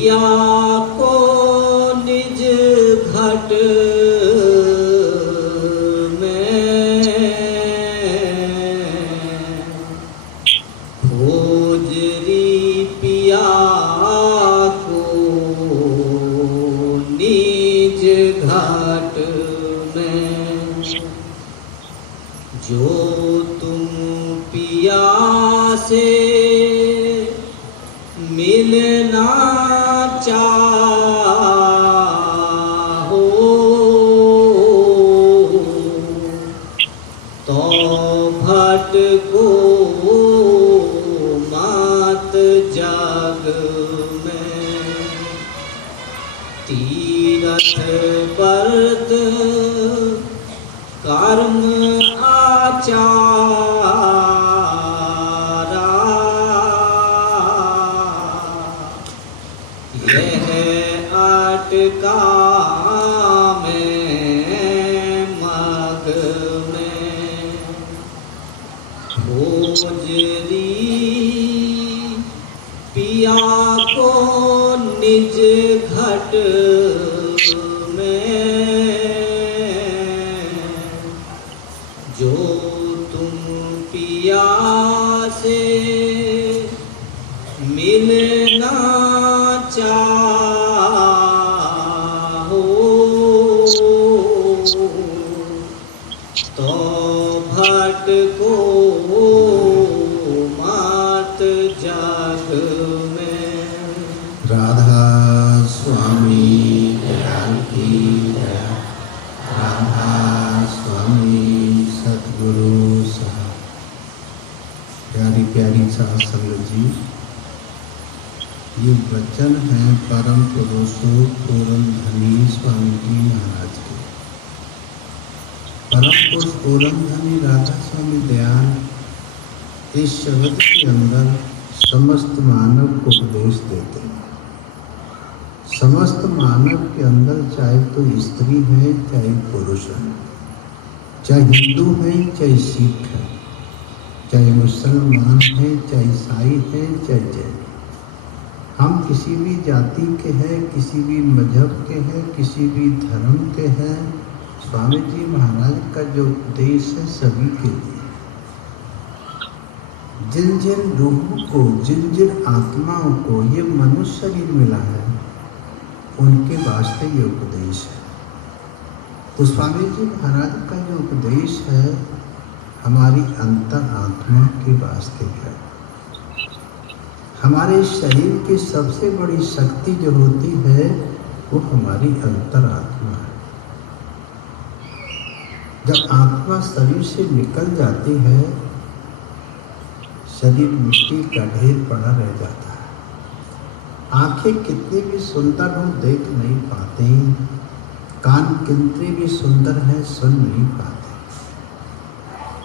पिया को निज घट में खोजरी पिया को निज घट में जो तुम पिया से मिलना चाहो तो भटको मत जग में। तीरथ व्रत कर्म आचार अटका में मग में खोजरी पिया को निज घट में जो तुम पिया से मिलना चाहो तो भटको मत जग में। राधा स्वामी दयाल की दया, राधा स्वामी सतगुरु साहब। प्यारी प्यारी साध संगत जी, ये वचन है परम पुरुषों पूरन धनी स्वामी जी महाराज के। परम पुरुष पूरन धनी राधा स्वामी दयाल इस शब्द के अंदर समस्त मानव को उपदेश देते हैं। समस्त मानव के अंदर चाहे तो स्त्री है, चाहे पुरुष है, चाहे हिंदू है, चाहे सिख है, चाहे मुसलमान है, चाहे ईसाई है, चाहे जैन। हम किसी भी जाति के हैं, किसी भी मजहब के हैं, किसी भी धर्म के हैं, स्वामी जी महाराज का जो उपदेश है सभी के लिए। जिन जिन रूहों को, जिन जिन आत्माओं को ये मनुष्य शरीर मिला है, उनके वास्ते ये उपदेश है। तो स्वामी जी महाराज का जो उपदेश है हमारी अंतर आत्मा के वास्ते है। हमारे शरीर की सबसे बड़ी शक्ति जो होती है वो हमारी अंतरात्मा है। जब आत्मा शरीर से निकल जाती है, शरीर मिट्टी का ढेर पड़ा रह जाता है। आंखें कितनी भी सुंदर हो देख नहीं पाते, कान कितने भी सुंदर हैं सुन नहीं पाते,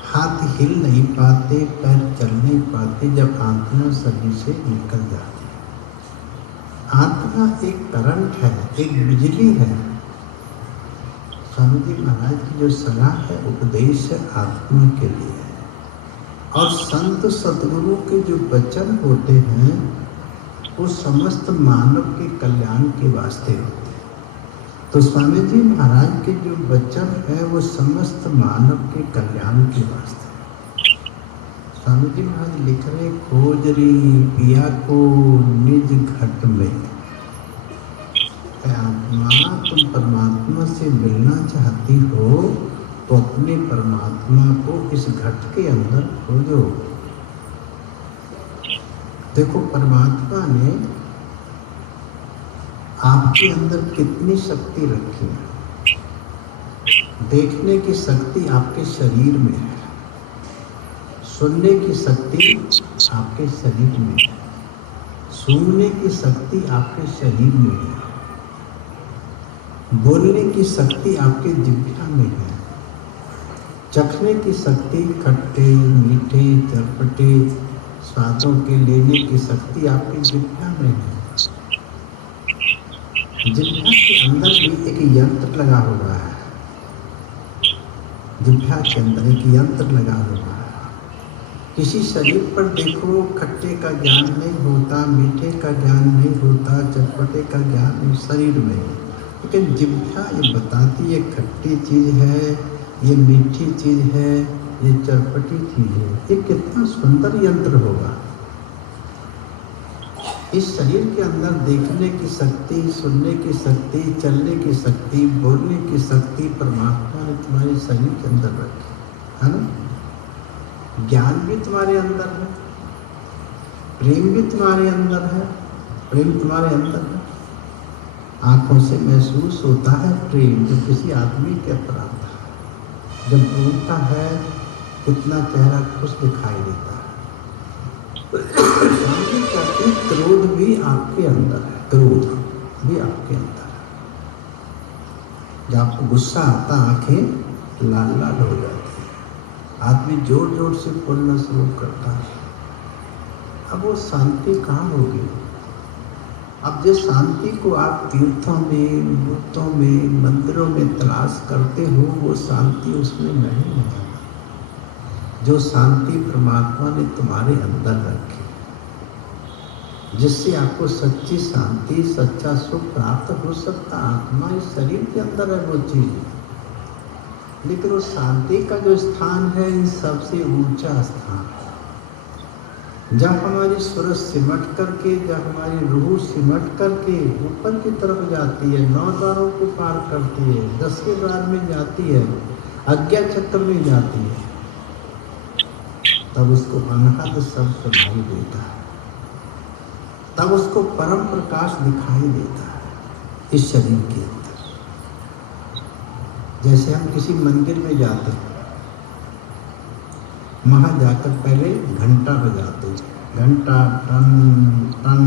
हाथ हिल नहीं पाते, पैर चल नहीं पाते जब आत्मा शरीर से निकल जाती है। आत्मा एक करंट है, एक बिजली है। स्वामी जी महाराज की जो सलाह है, उपदेश है, आत्मा के लिए है। और संत सतगुरु के जो वचन होते हैं वो समस्त मानव के कल्याण के वास्ते होते हैं। तो स्वामी जी महाराज के जो वचन है वो समस्त मानव के कल्याण के वास्ते। स्वामी जी महाराज लिख रहे, खोजरी पिया को निज घट में। आत्मा, तुम परमात्मा से मिलना चाहती हो तो अपने परमात्मा को इस घट के अंदर खोजो। देखो परमात्मा ने आपके अंदर कितनी शक्ति रखी है। देखने की शक्ति आपके शरीर में है, सुनने की शक्ति आपके शरीर में है, सूंघने की शक्ति आपके शरीर में है, बोलने की शक्ति आपके जिह्वा में है, चखने की शक्ति खट्टे मीठे चटपटे स्वादों के लेने की शक्ति आपके जिह्वा में है। जिह्वा के अंदर भी एक यंत्र लगा हुआ है, जिह्वा के अंदर एक यंत्र लगा हुआ है। किसी शरीर पर देखो खट्टे का ज्ञान नहीं होता, मीठे का ज्ञान नहीं होता, चटपटे का ज्ञान उस शरीर में है। लेकिन जिह्वा ये बताती है खट्टी चीज़ है, ये मीठी चीज़ है, ये चटपटी चीज़ है। ये कितना सुंदर यंत्र होगा। इस शरीर के अंदर देखने की शक्ति, सुनने की शक्ति, चलने की शक्ति, बोलने की शक्ति परमात्मा ने तुम्हारे शरीर के अंदर रखी है ना। ज्ञान भी तुम्हारे अंदर है, प्रेम भी तुम्हारे अंदर है, प्रेम तुम्हारे अंदर है। आंखों से महसूस होता है प्रेम जो किसी आदमी के ऊपर आता है। जब बोलता है कितना चेहरा खुश दिखाई देता है। शांति कहते हैं क्रोध भी आपके अंदर है, क्रोध भी आपके अंदर है। जब आपको गुस्सा आता आंखें लाल लाल हो जाती है, आदमी जोर जोर से बोलना शुरू करता है। अब वो शांति कहाँ होगी? अब जिस शांति को आप तीर्थों में, मूर्तों में, मंदिरों में तलाश करते हो, वो शांति उसमें नहीं है। जो शांति परमात्मा ने तुम्हारे अंदर रखी, जिससे आपको सच्ची शांति, सच्चा सुख प्राप्त हो सकता। आत्मा इस शरीर के अंदर है वो चीज़, लेकिन वो शांति का जो स्थान है ये सबसे ऊंचा स्थान है। जब हमारी सूरज सिमट करके, जब हमारी रूह सिमट करके ऊपर की तरफ जाती है, 9 द्वारों को पार करती है, 10वें द्वार में जाती है, आज्ञा चक्र में जाती है, तब उसको अनहद सब सुनाई देता है, तब उसको परम प्रकाश दिखाई देता है इस शरीर के अंदर। जैसे हम किसी मंदिर में जाते हैं, वहाँ जाकर पहले घंटा बजाते हैं, घंटा टन टन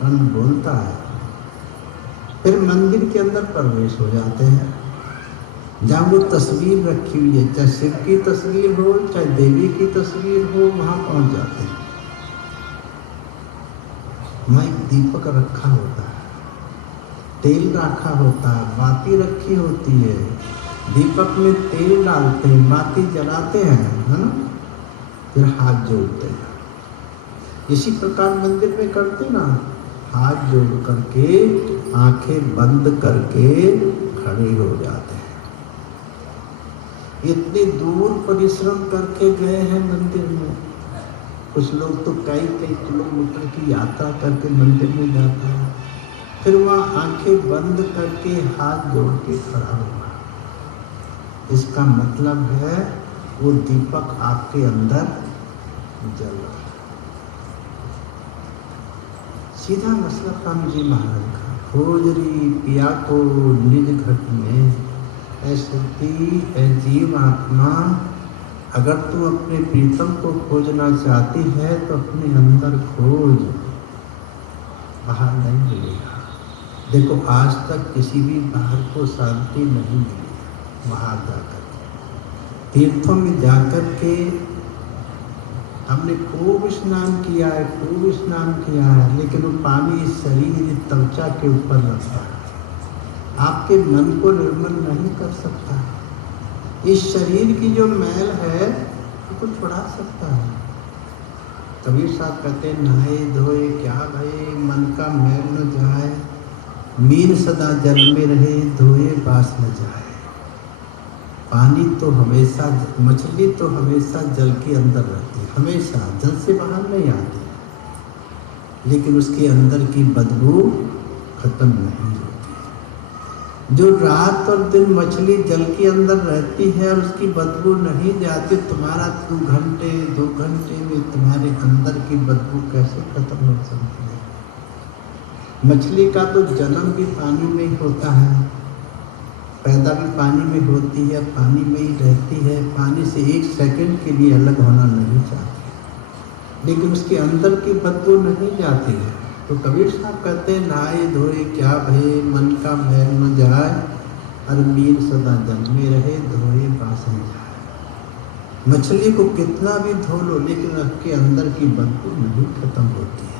टन बोलता है, फिर मंदिर के अंदर प्रवेश हो जाते हैं। जहाँ वो तस्वीर रखी हुई है, चाहे शिव की तस्वीर हो, चाहे देवी की तस्वीर हो, वहाँ पहुँच जाते हैं। वहाँ एक दीपक रखा होता है, तेल रखा होता है, बाती रखी होती है, दीपक में तेल डालते हैं, बाती जलाते हैं, है ना, फिर हाथ जोड़ते हैं। इसी प्रकार मंदिर में करते ना, हाथ जोड़ करके आंखें बंद करके खड़े हो जाते हैं। इतनी दूर परिश्रम करके गए हैं मंदिर में। कुछ लोग तो कई कई किलोमीटर की यात्रा करके मंदिर में जाते हैं, फिर वहाँ आंखें बंद करके हाथ जोड़ के खड़ा हुआ। इसका मतलब है वो दीपक आपके अंदर जल रहा है। सीधा मसला स्वामी जी महाराज का, खोजरी पिया को निज घट में, ऐसी जीव आत्मा, अगर तू अपने प्रीतम को खोजना चाहती है तो अपने अंदर खोज, बाहर नहीं मिलेगा। देखो आज तक किसी भी बाहर को शांति नहीं मिली। बाहर जाकर तीर्थों में जाकर के हमने खूब स्नान किया है, खूब स्नान किया है, लेकिन वो पानी इस शरीर त्वचा के ऊपर लगता है, आपके मन को निर्मल नहीं कर सकता। इस शरीर की जो मैल है उसको छुड़ा सकता है। कबीर साहब कहते हैं, नहाए धोए क्या भये, मन का मैल न जाए, मीन सदा जल में रहे, धोए बास न जाए। पानी तो हमेशा, मछली तो हमेशा जल के अंदर रहती है, हमेशा जल से बाहर नहीं आती, लेकिन उसके अंदर की बदबू खत्म नहीं होती। जो रात और दिन मछली जल के अंदर रहती है और उसकी बदबू नहीं जाती, तुम्हारा 2 घंटे 2 घंटे में तुम्हारे अंदर की बदबू कैसे खत्म हो सकती है? मछली का तो जन्म भी पानी में ही होता है, पैदा भी पानी में होती है, पानी में ही रहती है, पानी से 1 सेकंड के लिए अलग होना नहीं चाहती, लेकिन उसके अंदर की बदबू नहीं जाती है। तो कबीर साहब कहते हैं, नहाए धोए क्या भये, मन का मैल न जाए, और मीन सदा जल में रहे, धोए बास न जाए। मछली को कितना भी धो लो, लेकिन उसके अंदर की बदबू नहीं खत्म होती है।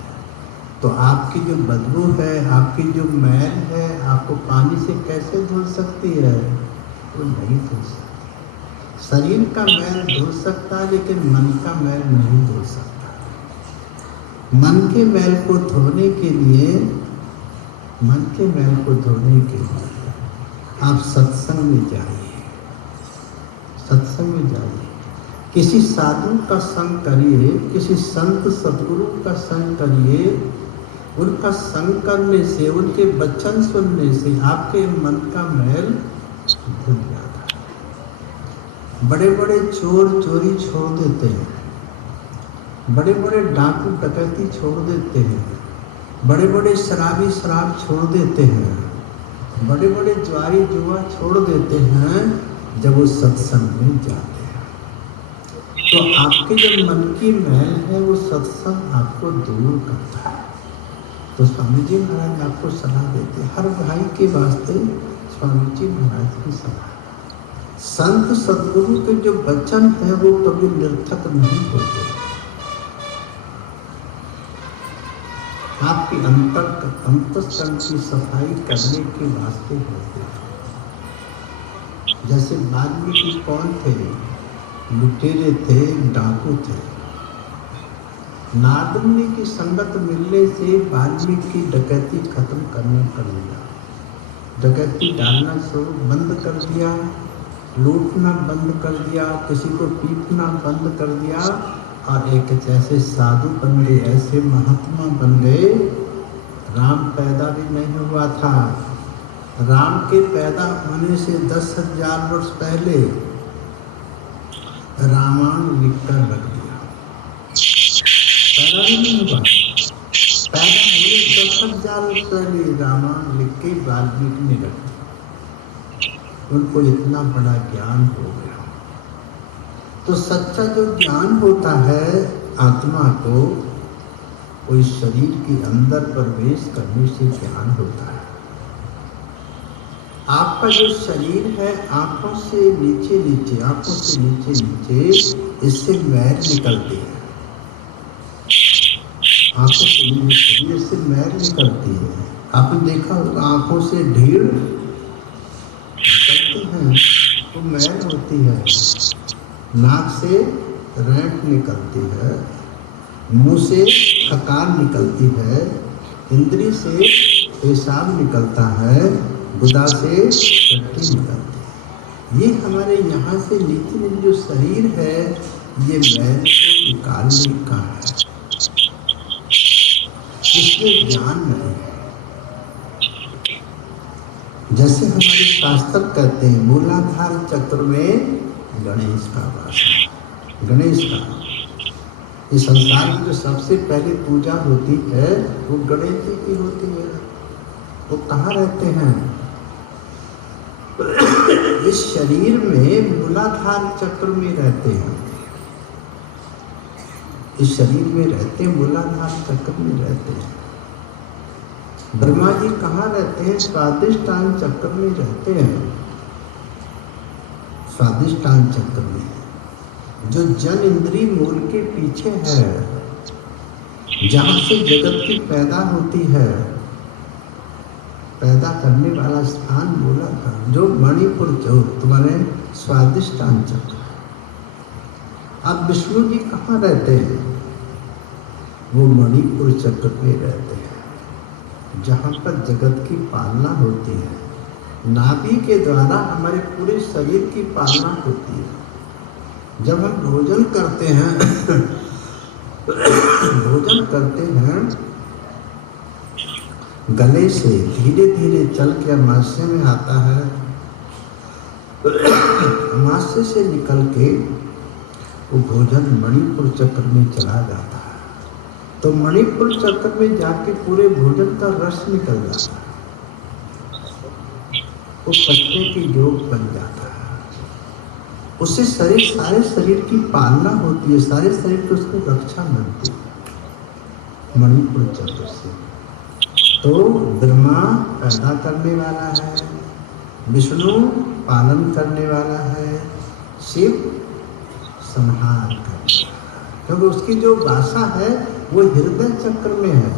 तो आपकी जो बदबू है, आपकी जो मैल है, आपको पानी से कैसे धुल सकती है? वो नहीं धुल सकती। शरीर का मैल धो सकता है लेकिन मन का मैल नहीं धो सकता। मन के मैल को धोने के लिए आप सत्संग में जाइए, सत्संग में जाइए, किसी साधु का संग करिए, किसी संत सदगुरु का संग करिए। उनका संग करने से, उनके वचन सुनने से आपके मन का मैल धुल जाता है। बड़े बड़े चोर चोरी छोड़ देते हैं, बड़े बड़े डाकू डकैती छोड़ देते हैं, बड़े बड़े शराबी शराब छोड़ देते हैं, बड़े बड़े जुआरी जुआ छोड़ देते हैं जब वो सत्संग में जाते हैं। तो आपके जो मन की मैल है वो सत्संग आपको दूर करता है। तो स्वामी जी महाराज आपको सलाह देते, हर भाई के वास्ते स्वामी जी महाराज की सलाह। संत सदगुरु के जो वचन है वो कभी निर्थक नहीं होते। आपकी अंतःकरण की सफाई करने के वास्ते होते हैं। जैसे वाल्मीकि कौन थे? लुटेरे थे, डाकू थे। नारद मुनि की संगत मिलने से वाल्मीकि डकैती खत्म करना कर लिया, डकैती डालना शुरू बंद कर दिया, लूटना बंद कर दिया, किसी को पीटना बंद कर दिया और एक जैसे साधु बन गए, ऐसे महात्मा बन गए। राम पैदा भी नहीं हुआ था, राम के पैदा होने से 10,000 वर्ष पहले रामायण लिखकर रख दिया। पैदा भी नहीं हुआ, पैदा हुए 10,000 वर्ष पहले रामायण लिख के वाल्मीकि ने रख दिया। उनको इतना बड़ा ज्ञान हो गया। तो सच्चा जो ज्ञान होता है आत्मा को, कोई शरीर के अंदर प्रवेश करने से ज्ञान होता है। आपका जो शरीर है आंखों से नीचे नीचे, आंखों से नीचे नीचे इससे मैल निकलती है, आंखों से नीचे शरीर से मैल निकलती है। आपने देखा होगा आंखों से ढीड़ निकलती है तो मैल होती है, नाक से रैंट निकलती है, मुंह से खकार निकलती है, इंद्री से पेशाब निकलता है, गुदा से टट्टी निकलती है। ये हमारे यहाँ से नीचे में जो शरीर है ये मैल को निकालने का है, इसमें ज्ञान नहीं है। जैसे हमारे शास्त्र कहते हैं मूलाधार चक्र में गणेश का वास है। गणेश का इस संसार में जो सबसे पहले पूजा होती है वो गणेश जी की होती है। वो कहाँ रहते हैं? इस शरीर में मूलाधार चक्र में रहते हैं, इस शरीर में रहते हैं, मूलाधार चक्र में रहते हैं। ब्रह्मा जी कहाँ रहते हैं? स्वादिष्टान चक्र में रहते हैं, स्वादिष्टान चक्र में, जो जन इंद्री मूल के पीछे है, जहाँ से जगत की पैदा होती है, पैदा करने वाला स्थान बोला था, जो मणिपुर जो तुम्हारे स्वादिष्टान चक्र। अब विष्णु जी कहाँ रहते हैं? वो मणिपुर चक्र में रहते हैं, जहाँ पर जगत की पालना होती है। नाभि के द्वारा हमारे पूरे शरीर की पालना होती है। जब हम भोजन करते हैं भोजन करते हैं गले से धीरे धीरे चल के अमाशय में आता है, अमाशय से निकल के वो भोजन मणिपुर चक्र में चला जाता है। तो मणिपुर चक्र में जाके पूरे भोजन का रस निकल जाता है, वो पचने के योग बन जाता है। उससे सारे शरीर की पालना होती है, सारे शरीर की उसको रक्षा मिलती है मणिपुर चक्र से। तो ब्रह्मा पैदा करने वाला है, विष्णु पालन करने वाला है, शिव संहार करने वाला है, क्योंकि उसकी जो भाषा है वो हृदय चक्र में है।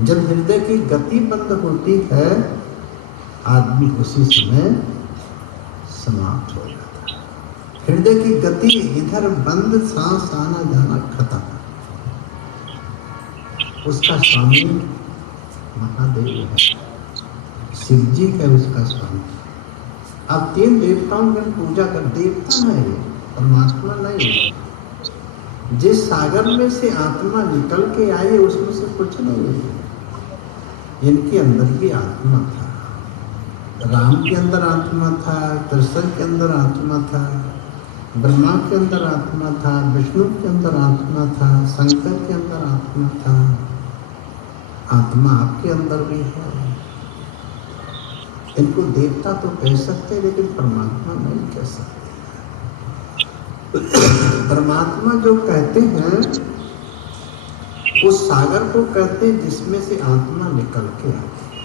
जब हृदय की गति बंद होती है आदमी उसी समय समाप्त हो जाता है। हृदय की गति इधर बंद, सांस आना जाना खत्म। उसका स्वामी महादेव है, शिव जी है उसका स्वामी। अब 3 देवताओं की पूजा कर, देवता है ये, परमात्मा नहीं है। जिस सागर में से आत्मा निकल के आई है उसमें से कुछ नहीं है। इनके अंदर भी आत्मा था, राम के अंदर आत्मा था, कृष्ण के अंदर आत्मा था, ब्रह्मा के अंदर आत्मा था, विष्णु के अंदर आत्मा था, शंकर के अंदर आत्मा था। आत्मा आपके अंदर भी है। इनको देवता तो कह सकते हैं लेकिन परमात्मा नहीं कह सकते। परमात्मा जो कहते हैं उस सागर को कहते हैं जिसमें से आत्मा निकल के आती है।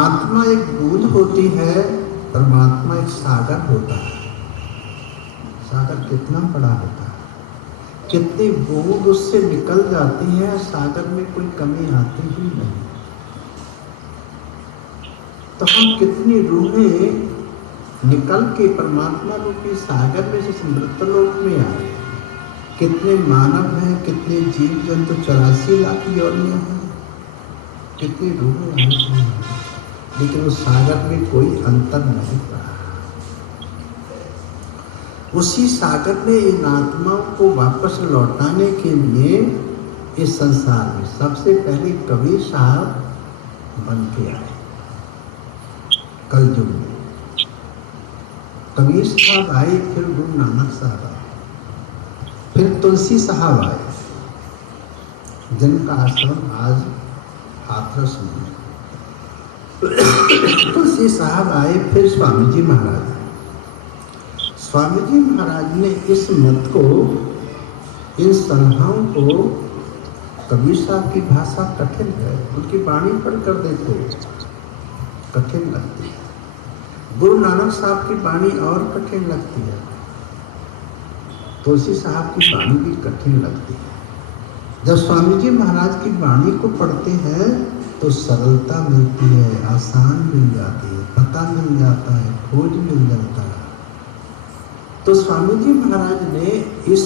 आत्मा एक बूंद होती है, परमात्मा एक सागर होता है। सागर कितना बड़ा होता है, कितनी बूंद उससे निकल जाती है, सागर में कोई कमी आती ही नहीं। तो हम कितनी रूहें निकल के परमात्मा रूपी सागर में से मृतलोक में आए। कितने मानव हैं, कितने जीव जंतु, 84 लाख योनियां हैं, कितनी रूहें आई हैं, लेकिन उस सागर में कोई अंतर नहीं रहा। उसी सागर ने इन आत्माओं को वापस लौटाने के लिए इस संसार में सबसे पहले कबीर साहब बन के आए। कलयुग में कबीर साहब आए, फिर गुरु नानक साहब आए, फिर तुलसी साहब आए, जिनका आश्रम आज हाथरस में है। तुलसी साहब आए, फिर स्वामी जी महाराज आए। स्वामी जी महाराज ने इस मत को, इन सलाहों को, कबीर साहब की भाषा कठिन है, उनकी वाणी पढ़कर देखो कठिन लगती है। गुरु नानक साहब की वाणी और कठिन लगती है, तुलसी साहब की वाणी भी कठिन लगती है। जब स्वामी जी महाराज की वाणी को पढ़ते हैं तो सरलता मिलती है, आसान मिल जाती है, पता मिल जाता है, खोज मिल जाता है। तो स्वामी जी महाराज ने इस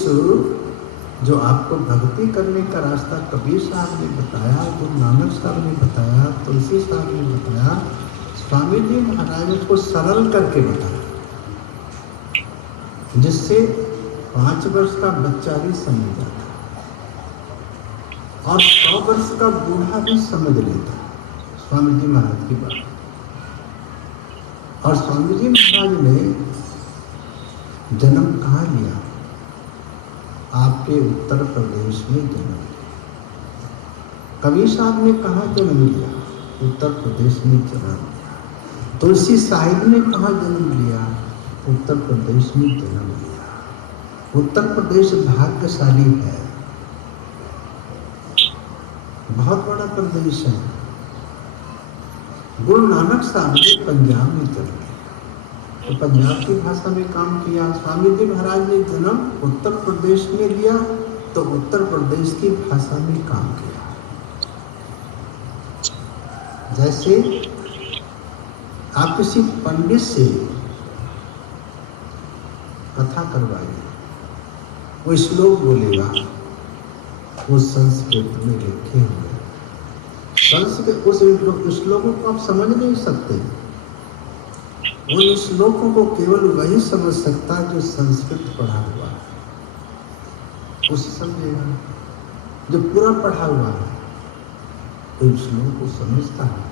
जो आपको भक्ति करने का रास्ता कबीर साहब ने बताया, गुरु नानक साहब ने बताया, तुलसी साहब ने बताया, स्वामी जी महाराज को सरल करके बताया, जिससे 5 वर्ष का बच्चा भी समझ जाता और 100 वर्ष का बूढ़ा भी समझ लेता स्वामी जी महाराज की बात। और स्वामी जी महाराज ने जन्म कहाँ लिया? आपके उत्तर प्रदेश में जन्म लिया। कबीर साहब ने कहाँ जन्म लिया? उत्तर प्रदेश में जन्म लिया। तुलसी साहिब ने कहाँ जन्म लिया? उत्तर प्रदेश में जन्म लिया। उत्तर प्रदेश भाग्यशाली है, बहुत बड़ा प्रदेश है। गुरु नानक साहब ने पंजाब में जन्म लिया, तो पंजाब की भाषा में काम किया। स्वामी जी महाराज ने जन्म उत्तर प्रदेश में लिया, तो उत्तर प्रदेश की भाषा में काम किया। जैसे आप किसी पंडित से कथा करवाइए, वो श्लोक बोलेगा, वो संस्कृत में लिखे हुए, संस्कृत उस श्लोकों को आप समझ नहीं सकते। उन श्लोकों को केवल वही समझ सकता है जो संस्कृत पढ़ा हुआ है, उसे समझेगा। जो पूरा पढ़ा हुआ है तो श्लोक को समझता है,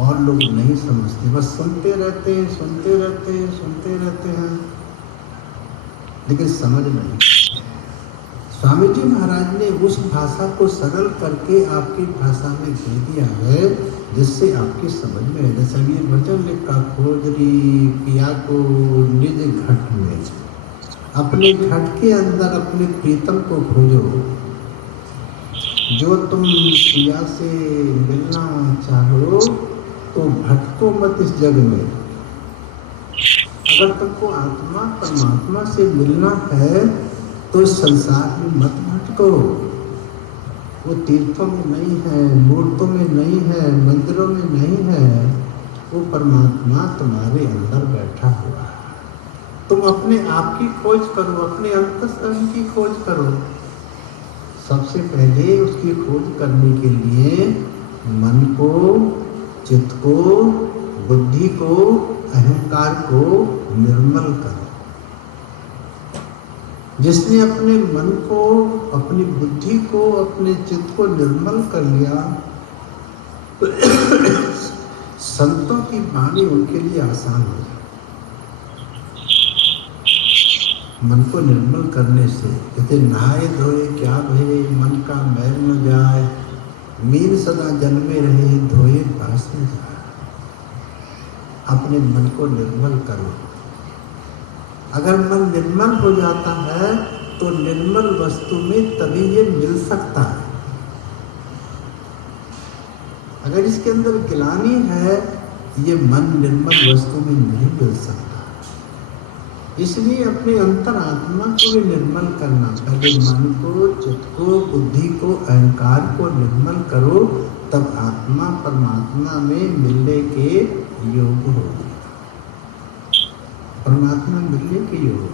और लोग नहीं समझते, बस सुनते रहते हैं, सुनते रहते हैं, सुनते रहते हैं, लेकिन समझ नहीं। स्वामी जी महाराज ने उस भाषा को सरल करके आपकी भाषा में दे दिया है, जिससे आपकी समझ में है। जैसे ये वचन लिखा, खोजरी पिया को निज घट में, अपने घट के अंदर अपने प्रीतम को खोजो। जो तुम पिया से मिलना चाहो तो भटको मत इस जग में। अगर तुमको आत्मा परमात्मा से मिलना है तो इस संसार में मत भटको। वो तीर्थों में नहीं है, मूर्तों में नहीं है, मंदिरों में नहीं है, वो परमात्मा तुम्हारे अंदर बैठा हुआ है। तुम अपने आप की खोज करो, अपने अंतःकरण की खोज करो। सबसे पहले उसकी खोज करने के लिए मन को, चित्त को, बुद्धि को, अहंकार को निर्मल करो। जिसने अपने मन को, अपनी बुद्धि को, अपने चित्त को निर्मल कर लिया तो संतों की वाणी उनके लिए आसान हो जाए। मन को निर्मल करने से कहते नहाए धोए क्या भये, मन का मैल न जाए, मीन सदा जन्मे रहे, धोए पास न जाए। अपने मन को निर्मल करो। अगर मन निर्मल हो जाता है तो निर्मल वस्तु में तभी ये मिल सकता है। अगर इसके अंदर गिलानी है, ये मन निर्मल वस्तु में नहीं मिल सकता। इसलिए अपने अंतरात्मा को भी निर्मल करना। पहले मन को, चित्त को, बुद्धि को, अहंकार को निर्मल करो, तब आत्मा परमात्मा में मिलने के योग होगी। परमात्मा मिलने के योग,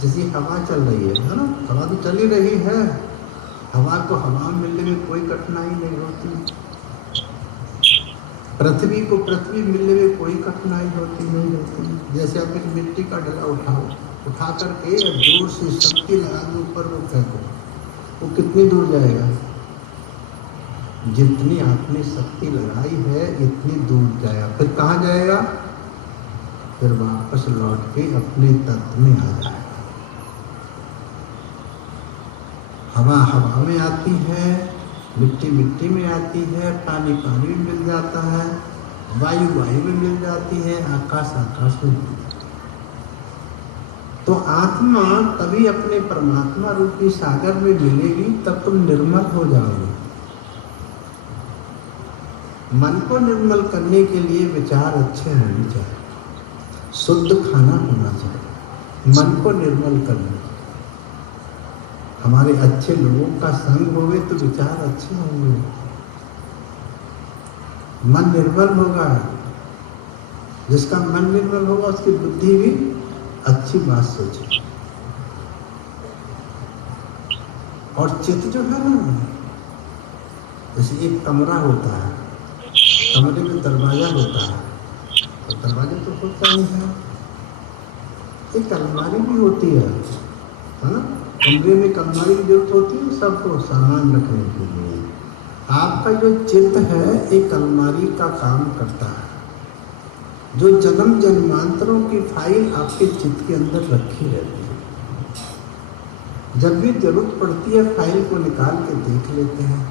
जैसे हवा चल रही है ना, हवा तो चल ही रही है। हवा को हवा मिलने में कोई कठिनाई नहीं होती। पृथ्वी को पृथ्वी मिलने में कोई कठिनाई नहीं होती। जैसे आप एक मिट्टी का डला उठाओ, उठा करके जोर से शक्ति लगा दो ऊपर, वो फेंको, वो कितनी दूर जाएगा? जितनी आपने शक्ति लगाई है इतनी दूर जाएगा। फिर कहाँ जाएगा? फिर वापस लौट के अपने तत्व में आ जाएगा। हवा हवा में आती है, मिट्टी मिट्टी में आती है, पानी पानी में मिल जाता है, वायु वायु में मिल जाती है, आकाश आकाश में मिल जाता है। तो आत्मा तभी अपने परमात्मा रूपी सागर में मिलेगी, तब तुम निर्मल हो जाओगे। मन को निर्मल करने के लिए विचार अच्छे होने चाहिए, शुद्ध खाना होना चाहिए, मन को निर्मल करना। हमारे अच्छे लोगों का संग होवे तो विचार अच्छे होंगे, मन निर्मल होगा। जिसका मन निर्मल होगा उसकी बुद्धि भी अच्छी बात सोचे। और चित्त जो है ना, जैसे एक कमरा होता है, कमरे में दरवाजा होता है, तो दरवाजा तो होता ही है। एक अलमारी भी होती है ना, कमरे में अलमारी की जरूरत होती है सबको सामान रखने के लिए। आपका जो चित्त है एक अलमारी का काम करता है, जो जन्म जन्मांतरों की फाइल आपके चित्त के अंदर रखी रहती है। जब भी जरूरत पड़ती है फाइल को निकाल के देख लेते हैं,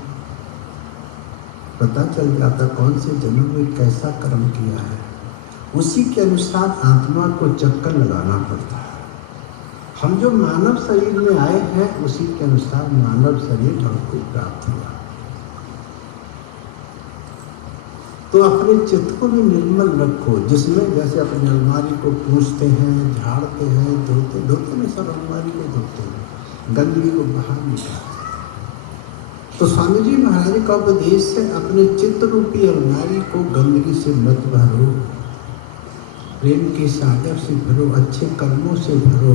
पता चल जाता कौन से जन्म में कैसा कर्म किया है। उसी के अनुसार आत्मा को चक्कर लगाना पड़ता है। हम जो मानव शरीर में आए हैं उसी के अनुसार मानव शरीर हमको प्राप्त हुआ। तो अपने चित्त को भी निर्मल रखो, जिसमें जैसे अपनी अलमारी को पूछते हैं, झाड़ते हैं, धोते में सब अलमारी को धोते हैं, गंदगी को बाहर निकालते। तो स्वामी जी महाराज का उपदेश है, अपने चित्त रूपी अलमारी को गंदगी से मत भरो, प्रेम के सागर से भरो, अच्छे कर्मों से भरो,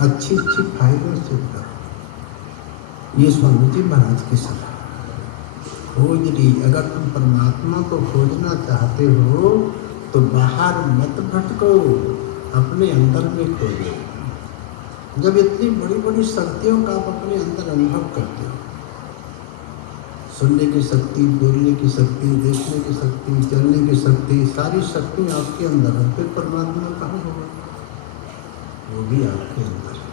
अच्छी अच्छी फाइलों से भरो। ये स्वामी जी महाराज की सलाह। खोज ली, अगर तुम परमात्मा को खोजना चाहते हो तो बाहर मत भटको, अपने अंदर में खोजो। जब इतनी बड़ी बड़ी शक्तियों का आप अपने अंदर अनुभव करते हो, सुनने की शक्ति, बोलने की शक्ति, देखने की शक्ति, चलने की शक्ति, सारी शक्ति आपके अंदर है, फिर परमात्मा कहाँ होगा? वो भी आपके अंदर है।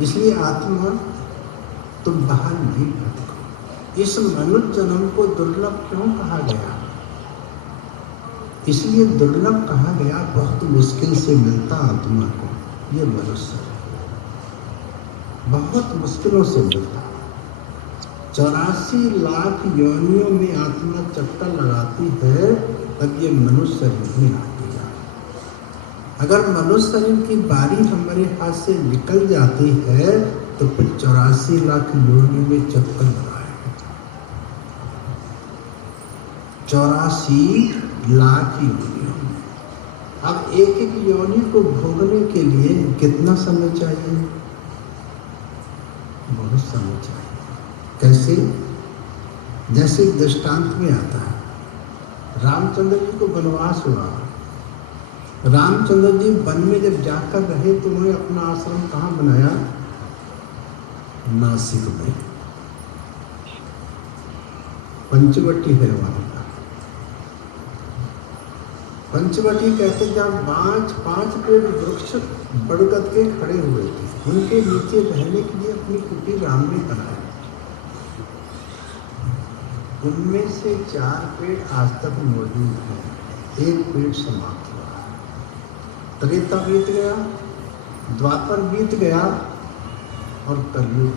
इसलिए आत्मा तुम बाहर नहीं भटको। इस मनुष्य जन्म को दुर्लभ क्यों कहा गया? इसलिए दुर्लभ कहा गया, बहुत मुश्किल से मिलता आत्मा को ये मनुष्य, बहुत मुश्किलों से मिलता। 84 लाख योनियों में आत्मा चक्कर लगाती है, तब ये मनुष्य शरीर में आती है। अगर मनुष्य शरीर की बारी हमारे हाथ से निकल जाती है तो फिर 84 लाख योनियों में चक्कर लगाए। 84 लाख योनियों में। अब एक एक योनि को भोगने के लिए कितना समय चाहिए? बहुत समय चाहिए। कैसे? जैसे दृष्टांत में आता है, रामचंद्र जी को वनवास हुआ। रामचंद्र जी वन में जब जाकर रहे तो उन्होंने अपना आश्रम कहाँ बनाया? नासिक में। पंचवटी है वहां का। पंचवटी कहते जहाँ पांच पेड़ वृक्ष बरगद के खड़े हुए थे, उनके नीचे रहने के लिए अपनी कुटी राम ने बनाई। उनमें से 4 पेड़ आज तक मौजूद हैं, एक पेड़ समाप्त हुआ। त्रेता बीत गया, द्वापर बीत गया और कलयुग।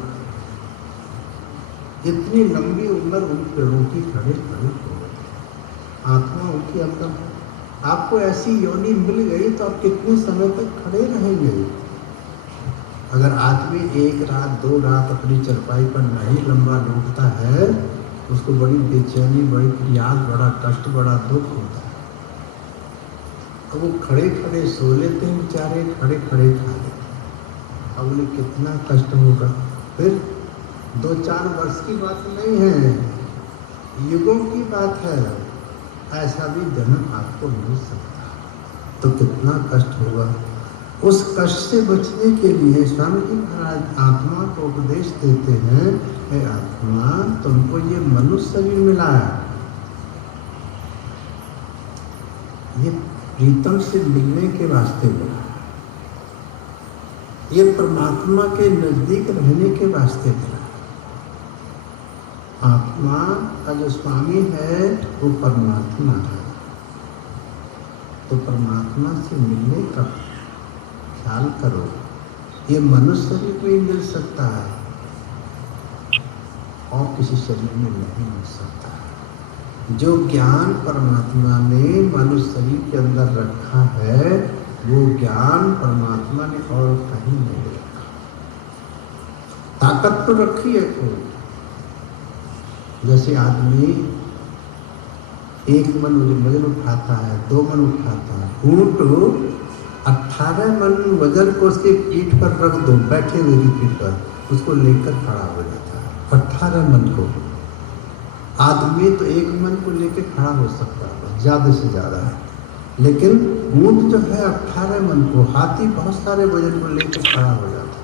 इतनी लंबी उम्र उन पेड़ों की खड़े खड़े हो गई। आत्मा उनके अंदर है। आपको ऐसी योनि मिल गई तो आप कितने समय तक खड़े रहेंगे? अगर आदमी 1 रात 2 रात अपनी चरपाई पर नहीं लंबा लौटता है, उसको बड़ी बेचैनी, बड़ी प्यास, बड़ा कष्ट, बड़ा दुख होता है। अब वो खड़े खड़े सो लेते हैं बेचारे, खड़े खड़े खा लेते हैं। अब उन्हें कितना कष्ट होगा। फिर 2-4 वर्ष की बात नहीं है, युगों की बात है। ऐसा भी जन्म आपको मिल सकता है तो कितना कष्ट होगा। उस कष्ट से बचने के लिए स्वामी जी महाराज आत्मा को उपदेश देते हैं, हे आत्मा, तुमको ये मनुष्य शरीर मिला है, ये प्रीतम से मिलने के वास्ते मिला है, ये परमात्मा के नजदीक रहने के वास्ते मिला है। आत्मा का जो स्वामी है वो परमात्मा है, तो परमात्मा से मिलने का ख्याल करो। ये मनुष्य शरीर में मिल सकता है और किसी शरीर में नहीं मिल सकता है। जो ज्ञान परमात्मा ने मनुष्य शरीर के अंदर रखा है, वो ज्ञान परमात्मा ने और कहीं नहीं रखा। ताकत तो रखी है खूब। जैसे आदमी 1 मन वजन उठाता है, 2 मन उठाता है, ऊंट 18 मन वजन को उसके पीठ पर रख दो, बैठे हुए की पीठ पर, उसको लेकर खड़ा हो जाता है। 18 मन को। आदमी तो 1 मन को लेकर खड़ा हो सकता है, ज्यादा से ज्यादा है, लेकिन ऊंट जो है 18 मन को, हाथी बहुत सारे वजन को लेकर खड़ा हो जाता है।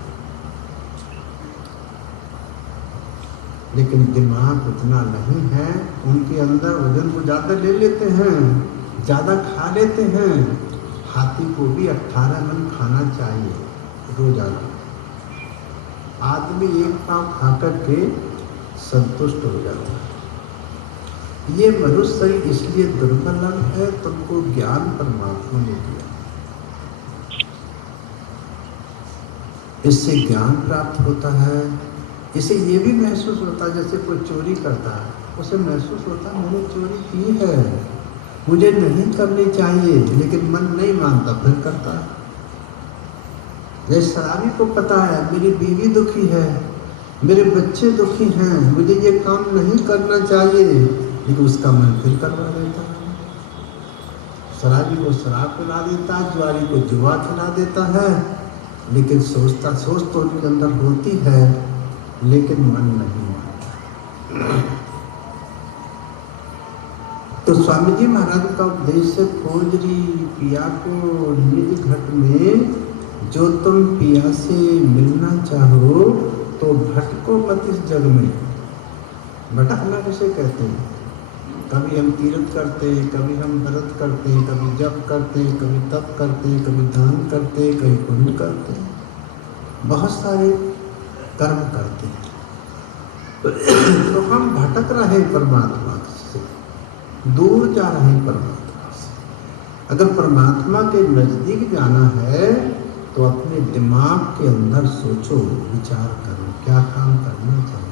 लेकिन दिमाग उतना नहीं है, उनके अंदर वजन को ज़्यादा ले लेते हैं, ज़्यादा खा लेते हैं। हाथी को भी 18 मन खाना चाहिए रोजाना। आदमी 1 पाव खा करके संतुष्ट हो जाता है। ये मनुष्य शरीर इसलिए दुर्बल है, तुमको ज्ञान परमात्मा ने दिया, इससे ज्ञान प्राप्त होता है। इसे ये भी महसूस होता है, जैसे कोई चोरी करता है, उसे महसूस होता है मैंने चोरी की है, मुझे नहीं करनी चाहिए, लेकिन मन नहीं मानता, फिर करता है। जैसे शराबी को पता है मेरी बीवी दुखी है, मेरे बच्चे दुखी हैं, मुझे ये काम नहीं करना चाहिए, लेकिन उसका मन फिर करवा देता है। शराबी को शराब पिला देता है, जुआरी को जुआ खिला देता है, लेकिन सोच तो उनके अंदर होती है, लेकिन मन नहीं मानता। तो स्वामी जी महाराज का उपदेश है, खोजरी पिया को निज घट में, जो तुम पिया से मिलना चाहो तो भटको मत इस जग में। भटकना किसे कहते हैं? कभी हम तीर्थ करते हैं, कभी हम व्रत करते हैं, कभी जप करते हैं, कभी तप करते हैं, कभी दान करते हैं, कभी पुण्य करते हैं, बहुत सारे कर्म करते हैं। तो हम भटक रहे परमात्मा से, दूर जा रहे परमात्मा से। अगर परमात्मा के नजदीक जाना है तो अपने दिमाग के अंदर सोचो, विचार करो, क्या काम करना चाहिए,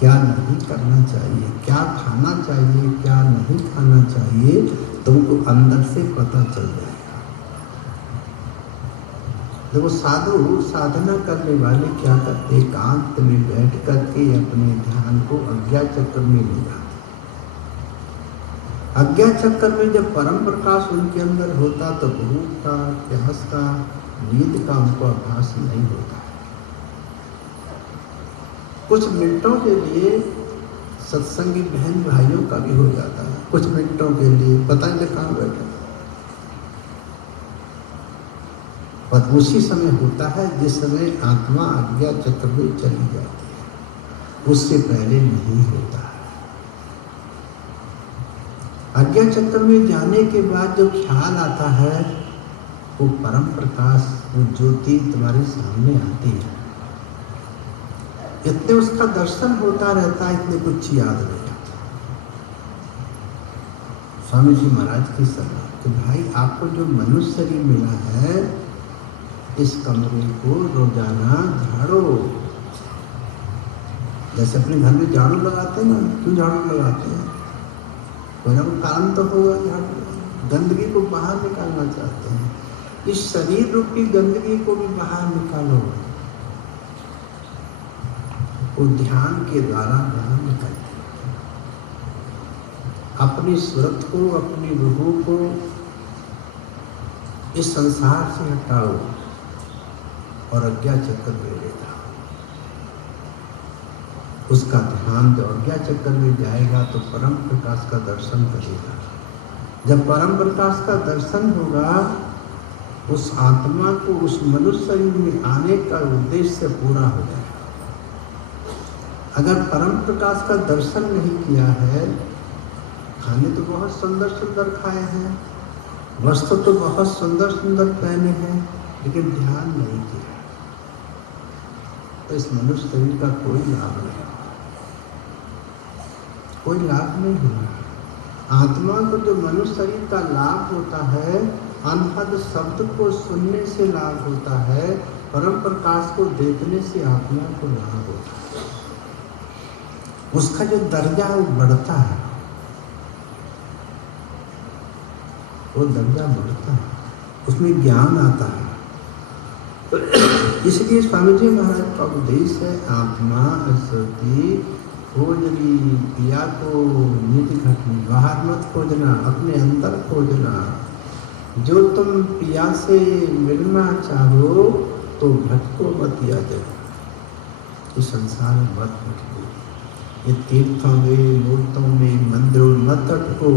क्या नहीं करना चाहिए, क्या खाना चाहिए, क्या नहीं खाना चाहिए, तुमको अंदर से पता चल जाएगा। देखो साधु साधना करने वाले क्या करते, एकांत में बैठ करके अपने ध्यान को अज्ञा चक्र में ले जाते। आज्ञा चक्र में जब परम प्रकाश उनके अंदर होता तो भूख का, प्यास का, नींद का उनको आभास नहीं होता। कुछ मिनटों के लिए सत्संगी बहन भाइयों का भी हो जाता है, कुछ मिनटों के लिए पता नहीं कहाँ बैठा, पर उसी समय होता है जिस समय आत्मा आज्ञा चक्र में चली जाती है, उससे पहले नहीं होता है। आज्ञा चक्र में जाने के बाद जो ख्याल आता है वो परम प्रकाश, वो ज्योति तुम्हारे सामने आती है, इतने उसका दर्शन होता रहता है, इतने कुछ याद नहीं आता। स्वामी जी महाराज की सलाह कि भाई आपको जो मनुष्य शरीर मिला है, इस कमरे को रोजाना झाड़ो। जैसे अपने घर में झाड़ू लगाते हैं ना, क्यों झाड़ू लगाते हैं? कोई ना कोई कारण तो होगा झाड़ू, गंदगी को बाहर निकालना चाहते हैं। इस शरीर रूपी गंदगी को भी बाहर निकालो, वो ध्यान के द्वारा बाहर निकलते। अपनी सूरत को, अपनी रूह को इस संसार से हटाओ और अज्ञा चक्र में ले जाओ। उसका ध्यान जो अज्ञा चक्र में जाएगा तो परम प्रकाश का दर्शन करेगा। जब परम प्रकाश का दर्शन होगा, उस आत्मा को उस मनुष्य शरीर में आने का उद्देश्य पूरा हो जाएगा। अगर परम प्रकाश का दर्शन नहीं किया है, खाने तो बहुत सुंदर सुंदर खाए हैं, वस्त्र तो बहुत सुंदर सुंदर पहने हैं, लेकिन ध्यान नहीं किया, तो इस मनुष्य शरीर का कोई लाभ नहीं, कोई लाभ नहीं हुआ। आत्मा को जो मनुष्य शरीर का लाभ होता है, अनहद शब्द को सुनने से लाभ होता है, परम प्रकाश को देखने से आत्मा को लाभ होता है। उसका जो दर्जा है वो बढ़ता है, वो दर्जा बढ़ता है, उसमें ज्ञान आता है। इसलिए स्वामी जी महाराज का उपदेश है, आत्मा असती खोजनी, पिया को निधि घटनी, बाहर मत खोजना, अपने अंदर खोजना। जो तुम पिया से मिलना चाहो तो भटको मत या जगो, इस संसार में मत भटको। ये तीर्थों में, मूर्तों में, मंदिरों मत अटको,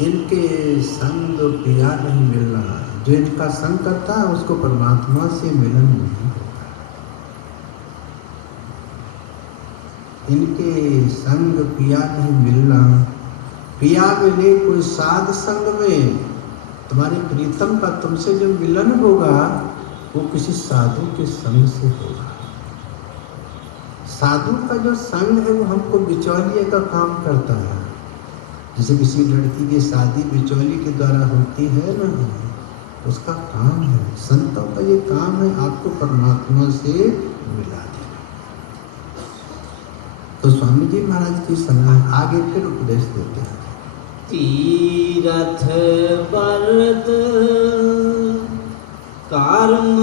इनके संग पिया नहीं मिलना। जो इनका संग करता है उसको परमात्मा से मिलन नहीं होता। इनके संग पिया नहीं मिलना, पिया मिले कोई साध संग में, तुम्हारे प्रीतम का तुमसे जो मिलन होगा वो किसी साधु के संग से होगा। साधु का जो संग है वो हमको बिचौलिए का काम करता है। जैसे किसी लड़की की शादी बिचौली के द्वारा होती है ना, उसका काम है, संतों का ये काम है आपको परमात्मा से मिला देना। तो स्वामी जी महाराज की सलाह आगे फिर उपदेश देते हैं। तीरथ बरद कर्म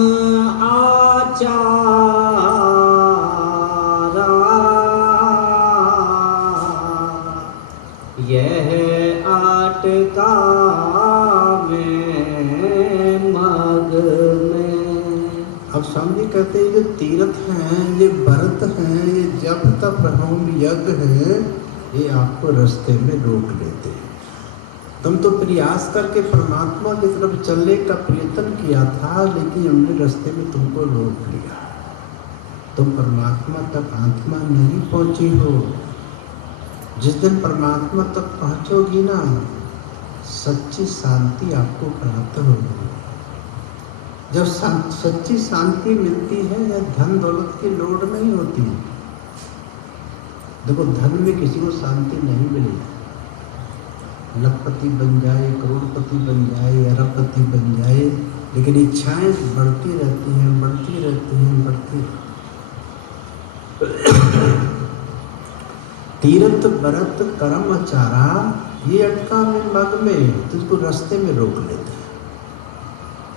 आचार, यह आटका में मग में। अब स्वामी जी कहते हैं, ये तीर्थ हैं, ये व्रत हैं, ये जप तप होम यज्ञ है, ये आपको रास्ते में रोक लेते हैं। तुम तो प्रयास करके परमात्मा की तरफ चलने का प्रयत्न किया था, लेकिन हमने रास्ते में तुमको रोक लिया। तुम परमात्मा तक आत्मा नहीं पहुंची हो। जिस दिन परमात्मा तक पहुंचोगी ना, सच्ची शांति आपको प्राप्त होगी। जब सच्ची शांति मिलती है, या धन दौलत की लोड नहीं होती। देखो, धन में किसी को शांति नहीं मिली, लखपति बन जाए, करोड़पति बन जाए, अरबपति बन जाए, लेकिन इच्छाएं बढ़ती रहती हैं, बढ़ती रहती हैं, बढ़ती। तीर्थ व्रत कर्म आचारा, ये अटका में मग में तुझको रास्ते में रोक लेते हैं,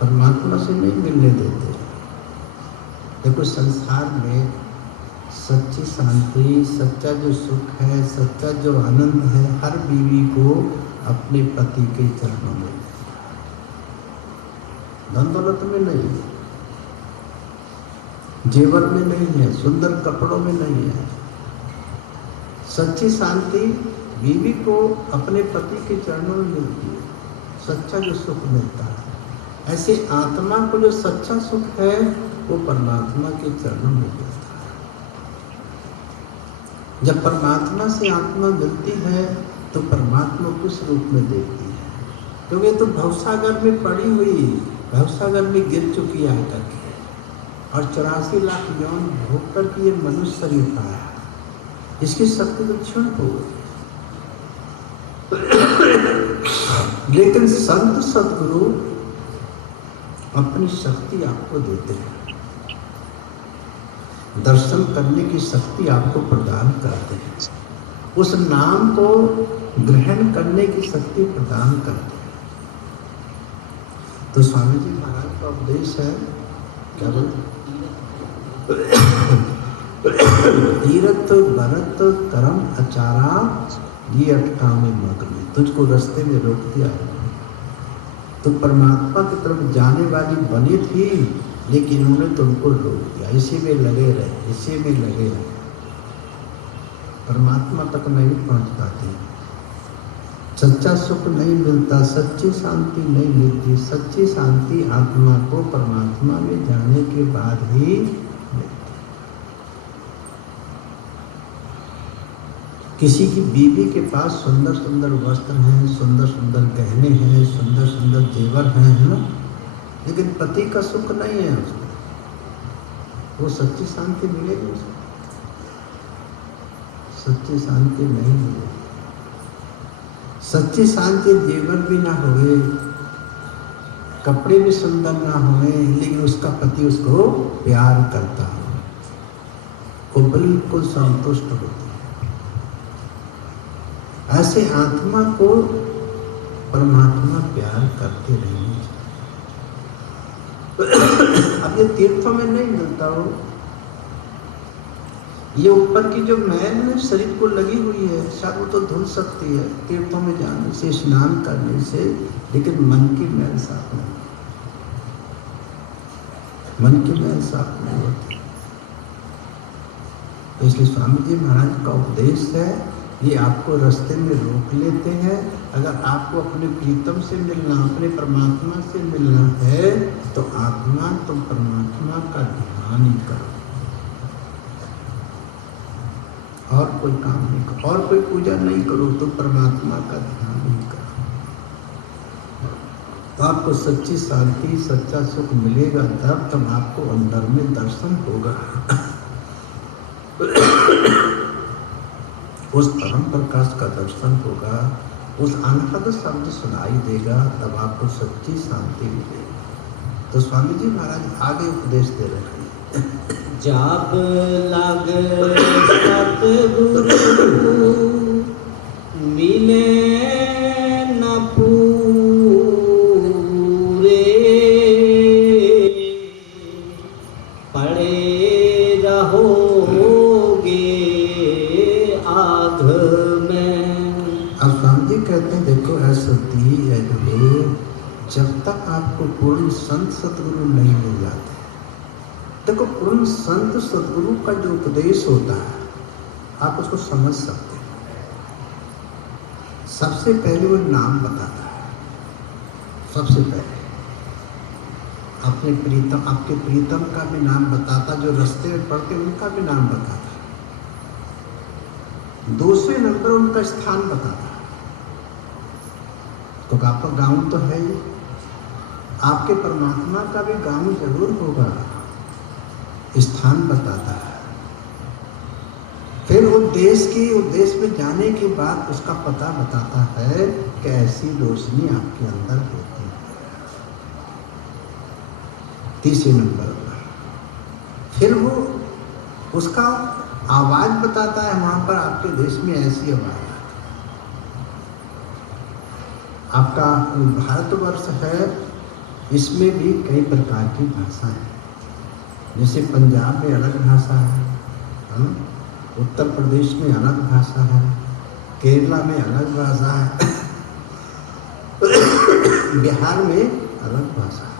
परमात्मा से नहीं मिलने देते। देखो, संसार में सच्ची शांति, सच्चा जो सुख है, सच्चा जो आनंद है, हर बीवी को अपने पति के चरणों में मिलता है। धन दौलत में नहीं है, जेवर में नहीं है, सुंदर कपड़ों में नहीं है। सच्ची शांति बीवी को अपने पति के चरणों में मिलती है, सच्चा जो सुख मिलता है। ऐसे आत्मा को जो सच्चा सुख है वो परमात्मा के चरणों में मिलता है। जब परमात्मा से आत्मा मिलती है तो परमात्मा किस रूप में देखती है, क्योंकि तो भवसागर में पड़ी हुई, भवसागर में गिर चुकी है आकर के, और 84 लाख यौन भोग करके ये मनुष्य शरीर पाया, इसकी शक्ति तो क्षण हो गई। लेकिन संत सद्गुरु अपनी शक्ति आपको देते हैं, दर्शन करने की शक्ति आपको प्रदान करते हैं, उस नाम को ग्रहण करने की शक्ति प्रदान करते हैं। तो स्वामी जी महाराज का उपदेश है, क्या बोलते, तीरथ भरत करम अचारा ये अटका में मग्न, तुझको रास्ते में रोक दिया। तो परमात्मा की तरफ जाने वाली बनी थी, लेकिन उन्होंने तुमको रोक दिया, इसी में लगे रहे, इसी में लगे रहे, परमात्मा तक नहीं पहुंच पाते। सच्चा सुख नहीं मिलता, सच्ची शांति नहीं मिलती। सच्ची शांति आत्मा को परमात्मा में जाने के बाद ही मिलती। किसी की बीवी के पास सुंदर सुंदर वस्त्र हैं, सुंदर सुंदर गहने हैं, सुंदर सुंदर जेवर हैं, है ना, लेकिन पति का सुख नहीं है उसको, वो सच्ची शांति मिलेगी उसको? सच्ची शांति नहीं मिलेगी। सच्ची शांति जेवर भी ना होए, कपड़े भी सुंदर ना होए, लेकिन उसका पति उसको प्यार करता हो, वो बिल्कुल संतुष्ट होती है। ऐसे आत्मा को परमात्मा प्यार करते रहेंगे। अब ये तीर्थों में नहीं मिलता हो, ये ऊपर की जो मैल में शरीर को लगी हुई है, शायद वो तो धुल सकती है तीर्थों में जाने से, स्नान करने से, लेकिन मन की मैल साफ नहीं, मन की मैल साफ नहीं होती। तो इसलिए स्वामी जी महाराज का उपदेश है, ये आपको रास्ते में रोक लेते हैं। अगर आपको अपने प्रीतम से मिलना, अपने परमात्मा से मिलना है, तो आत्मा तुम परमात्मा का ध्यान ही करो, और कोई काम नहीं करो, और कोई पूजा नहीं करो, तो परमात्मा का ध्यान ही करो। तो आपको सच्ची शांति, सच्चा सुख मिलेगा, तब आपको अंदर में दर्शन होगा, उस परम प्रकाश का दर्शन होगा, उस अनहद शब्द सुनाई देगा, तब आपको सच्ची शांति मिलेगी। तो स्वामी जी महाराज आगे उपदेश दे रहे हैं, जाप लग सतगुरु मिले न पूरे, पड़े रहोगे आग में। अब स्वामी जी कहते हैं, देखो ऐसती है, जब तक आपको पूर्ण संत सतगुरु नहीं मिल जाते, देखो पूर्ण संत सतगुरु का जो उपदेश होता है, आप उसको समझ सकते हैं। सबसे पहले वो नाम बताता है, सबसे पहले अपने प्रीतम, आपके प्रीतम का भी नाम बताता, जो रास्ते में पढ़ते उनका भी नाम बताता। दूसरे नंबर उनका स्थान बताता, तो आपका गांव तो है ही, आपके परमात्मा का भी गांव जरूर होगा, स्थान बताता है। फिर उद्देश में जाने के बाद उसका पता बताता है कि ऐसी रोशनी आपके अंदर होती है। तीसरे नंबर पर फिर वो उसका आवाज बताता है, वहां पर आपके देश में ऐसी आवाज आती है। आपका भारतवर्ष है, इसमें भी कई प्रकार की भाषा है, जैसे पंजाब में अलग भाषा है, हाँ? उत्तर प्रदेश में अलग भाषा है, केरला में अलग भाषा है, बिहार में अलग भाषा है।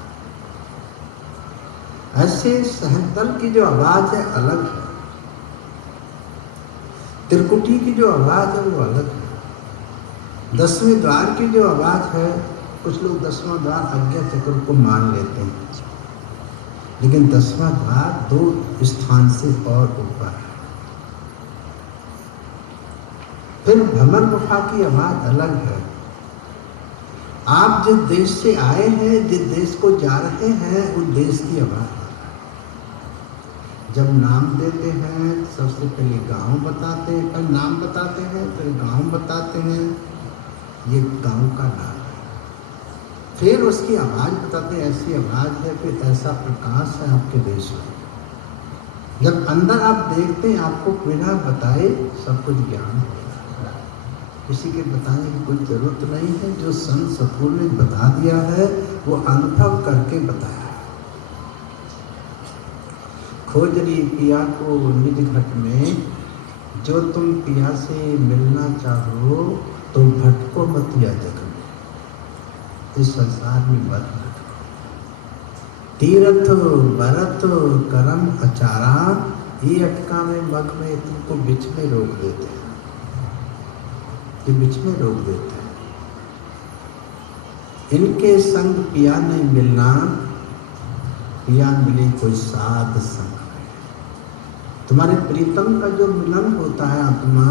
ऐसे सहतल की जो आवाज है अलग है, त्रिकुटी की जो आवाज है वो अलग है, 10वें द्वार की जो आवाज है, कुछ लोग 10वां द्वार आज्ञा चक्र को मान लेते हैं, लेकिन 10वां द्वार 2 स्थान से और ऊपर है। फिर भ्रमर गुफा की आवाज अलग है। आप जिस देश से आए हैं, जिस देश को जा रहे हैं, उस देश की आवाज। जब नाम देते हैं सबसे पहले गांव बताते हैं, फिर नाम बताते हैं, फिर गांव बताते हैं, ये गांव का नाम है। फिर उसकी आवाज बताते हैं, ऐसी आवाज है, फिर ऐसा प्रकाश है आपके देश में। जब अंदर आप देखते हैं, आपको बिना बताए सब कुछ ज्ञान होगा। किसी के बताने की कोई जरूरत नहीं है। जो संत सतगुरु ने बता दिया है वो अनुभव करके बताया है। खोजरी पिया को निज घट में, जो तुम पिया से मिलना चाहो तो भटको मत या जग में, इस संसार में मत भटको। तीर्थ बरत करम अचारा, ये अटका में मग में तुमको बीच में रोक देते हैं, ये बीच में रोक देते हैं। इनके संग पिया नहीं मिलना, पिया मिले कोई साध संग। तुम्हारे प्रीतम का जो मिलन होता है आत्मा,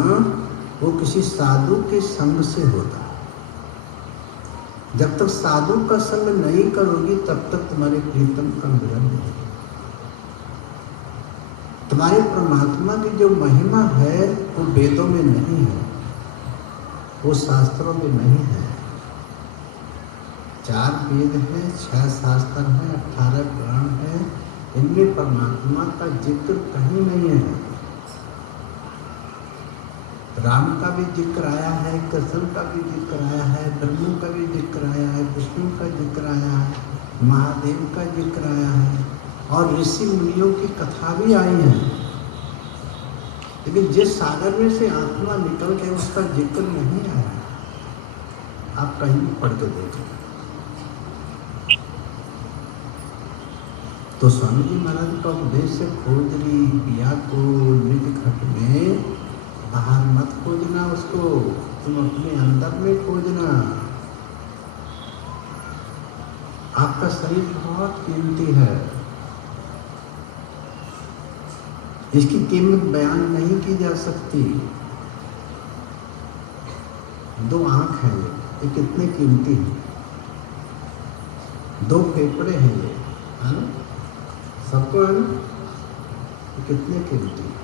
वो किसी साधु के संग से होता है। जब तक साधु का संग नहीं करोगी तब तक तुम्हारे प्रीतम का मिलन नहीं होगा। तुम्हारे परमात्मा की जो महिमा है वो वेदों में नहीं है, वो शास्त्रों में नहीं है। 4 वेद हैं, 6 शास्त्र हैं, 18 पुराण हैं, इनमें परमात्मा का जिक्र कहीं नहीं है। राम का भी जिक्र आया है, कृष्ण का भी जिक्र आया है, ब्रह्म का भी जिक्र आया है, विष्णु का जिक्र आया है, महादेव का जिक्र आया है, और ऋषि मुनियों की कथा भी आई है। लेकिन जिस सागर में से आत्मा निकल के उसका जिक्र नहीं आया। आप कहीं भी पढ़ के देखें। तो स्वामी जी महाराज का उपदेश है, खोजरी पिया को निज घट में, बाहर मत खोजना उसको, तुम अपने अंदर में खोजना। आपका शरीर बहुत कीमती है, इसकी कीमत बयान नहीं की जा सकती। 2 आँख हैं ये कितने कीमती हैं, 2 फेफड़े हैं ये, है ना, सबको है ना, ये कितने कीमती हैं।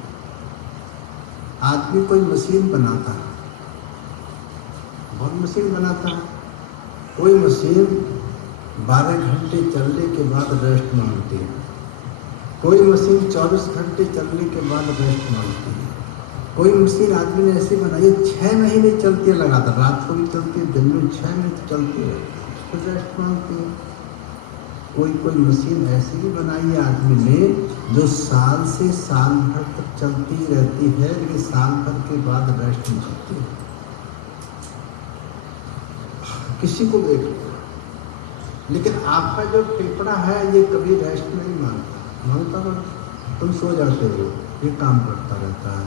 आदमी कोई मशीन बनाता है, बहुत मशीन बनाता है, कोई मशीन 12 घंटे चलने के बाद रेस्ट मांगती है, कोई मशीन 24 घंटे चलने के बाद रेस्ट मांगती है, कोई मशीन आदमी ने ऐसी बनाई है 6 महीने चलती है लगातार, रात को भी चलती है, दिन में 6 महीने चलती है, तो रेस्ट मांगती है। कोई मशीन ऐसी भी बनाई है आदमी ने जो साल से साल भर तक चलती रहती है, लेकिन साल भर के बाद रेस्ट मांगती है। किसी को देख लो, लेकिन आपका जो फेफड़ा है ये कभी रेस्ट नहीं मांगता ना। तुम सो जाते हो, ये काम करता रहता है,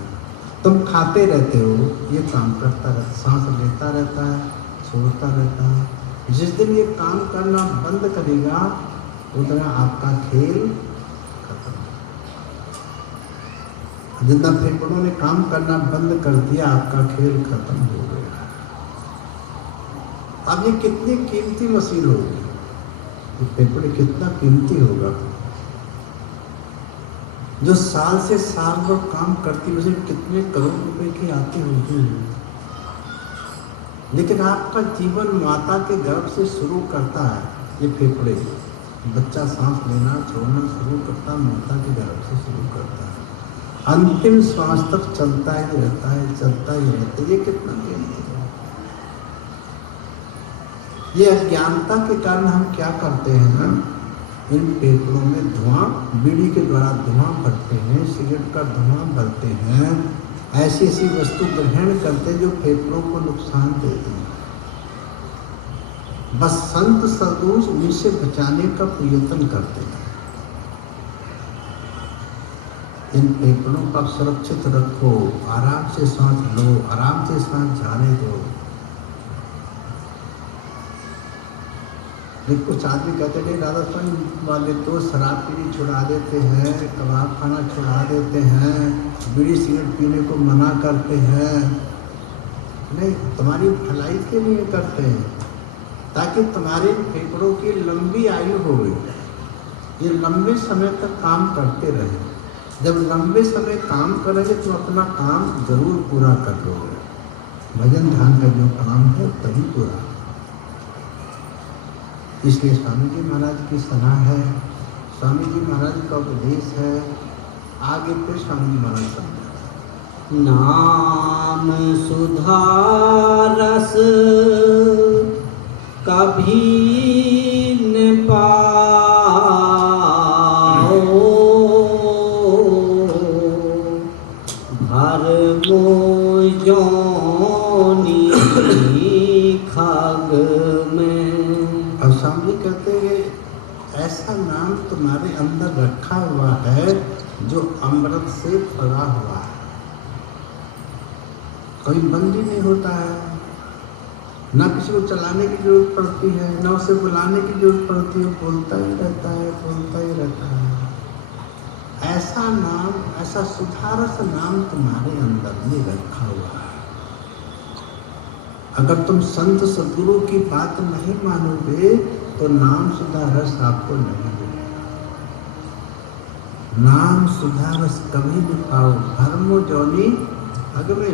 तुम खाते रहते हो, ये काम करता रहता, सांस लेता रहता है, छोड़ता रहता है। जिस दिन ये काम करना बंद करेगा उतना आपका खेल खत्म। जितना फेफड़ों ने काम करना बंद कर दिया, आपका खेल खत्म हो गया। अब ये कितनी कीमती मशीन होगी, ये फेफड़े कितना कीमती होगा, जो साल से साल वो काम करती, उसे कितने करोड़ रुपए की आती होगी। लेकिन आपका जीवन माता के गर्भ से शुरू करता है, ये फेफड़े, बच्चा सांस लेना छोड़ना शुरू करता है, माता के गर्भ से शुरू करता है, अंतिम श्वास तक चलता ही रहता है, चलता ही रहता है। ये कितना कीमती है। ये अज्ञानता के कारण हम क्या करते हैं ना, इन फेफड़ों में धुआं बीड़ी के द्वारा धुआं भरते हैं, सिगरेट का धुआं भरते हैं, ऐसी ऐसी वस्तु ग्रहण करते हैं जो फेफड़ों को नुकसान देती हैं। बस संत सदगुरु उनसे बचाने का प्रयत्न करते हैं। इन फेफड़ों का सुरक्षित रखो, आराम से सांस लो, आराम से सांस जाने दो। कुछ आदमी कहते हैं राधा स्वामी वाले तो शराब पीनी छुड़ा देते हैं, कबाब खाना छुड़ा देते हैं, बीड़ी सिगरेट पीने को मना करते हैं। नहीं, तुम्हारी भलाई के लिए करते हैं, ताकि तुम्हारे फेफड़ों की लंबी आयु हो, ये लंबे समय तक काम करते रहे। जब लंबे समय काम करेंगे तो अपना काम जरूर पूरा कर लोगे। भजन ध्यान का जो काम है तभी पूरा। इसलिए स्वामी जी महाराज की सलाह है, स्वामी जी महाराज का उपदेश है। आगे फिर स्वामी जी महाराज समझा, नाम सुधा रस कभी न पाओ, भरमो योनि खाग में। अब स्वामी जी कहते हैं ऐसा नाम तुम्हारे अंदर रखा हुआ है जो अमृत से भरा हुआ है, कोई बंदी नहीं होता है, ना किसी को चलाने की जरूरत पड़ती है, ना उसे बुलाने की जरूरत पड़ती है, बोलता ही रहता है, बोलता ही रहता है। ऐसा नाम, ऐसा सुधारस नाम तुम्हारे अंदर में रखा हुआ है। अगर तुम संत सद्गुरु की बात नहीं मानोगे तो नाम सुधारस आपको नहीं मिलेगा। नाम सुधारस कभी नहीं पाओ, धर्मो जौनी अगमे।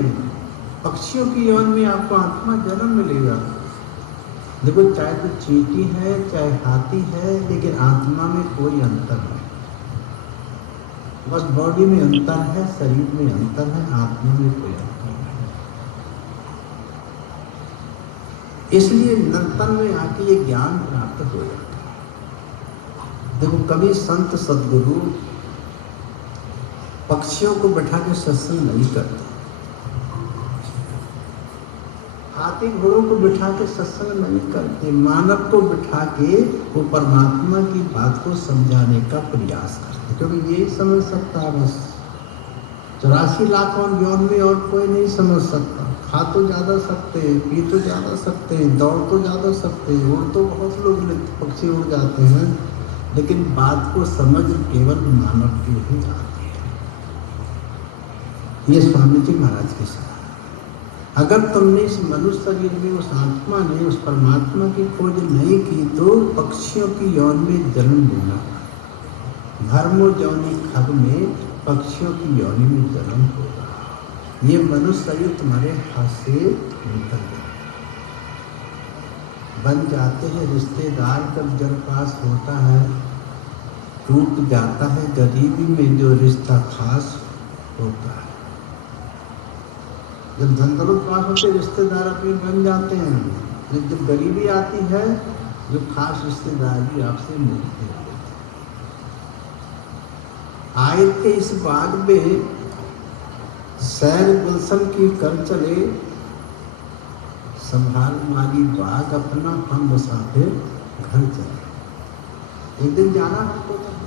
पक्षियों की यौन में आपको आत्मा जन्म मिलेगा। देखो, चाहे तो चींटी है चाहे हाथी है, लेकिन आत्मा में कोई अंतर नहीं। बस बॉडी में अंतर है, शरीर में अंतर है, आत्मा में कोई अंतर नहीं। इसलिए नर्तन में आके ये ज्ञान प्राप्त हो जाता है। देखो, कभी संत सद्गुरु पक्षियों को बैठा के सत्संग नहीं करते, हाथी घोड़ों को बिठा के सत्संग नहीं करते, मानव को बिठा के वो परमात्मा की बात को समझाने का प्रयास करते, क्योंकि यही समझ सकता है। बस 84 लाख और यौन में और कोई नहीं समझ सकता। खा तो ज़्यादा सकते हैं, पी तो ज़्यादा सकते हैं, दौड़ तो ज़्यादा सकते हैं, उड़ तो बहुत लोग पक्षी उड़ जाते हैं, लेकिन बात को समझ केवल मानव की ही आती है। ये स्वामी जी महाराज की सलाह। अगर तुमने इस मनुष्य शरीर में उस आत्मा ने, उस परमात्मा की खोज नहीं की तो पक्षियों की यौन में जन्म लेना। धर्मो जौनी खग में पक्षियों की यौनी में जन्म होगा। ये मनुष्य शरीर तुम्हारे हाथ से निकल गया। बन जाते हैं रिश्तेदार, जब जब पास होता है टूट जाता है गरीबी में जो रिश्ता खास होता है। जब धन दौलत पास होते रिश्तेदार अपने बन जाते हैं, लेकिन जब गरीबी आती है जो खास रिश्तेदार भी आपसे मिलते हैं। आए थे इस बाग में सैर गुलशन की कर चले, संभाल माली बाग अपना हम मुसाफिर घर चले। एक दिन जाना हमको चाहिए।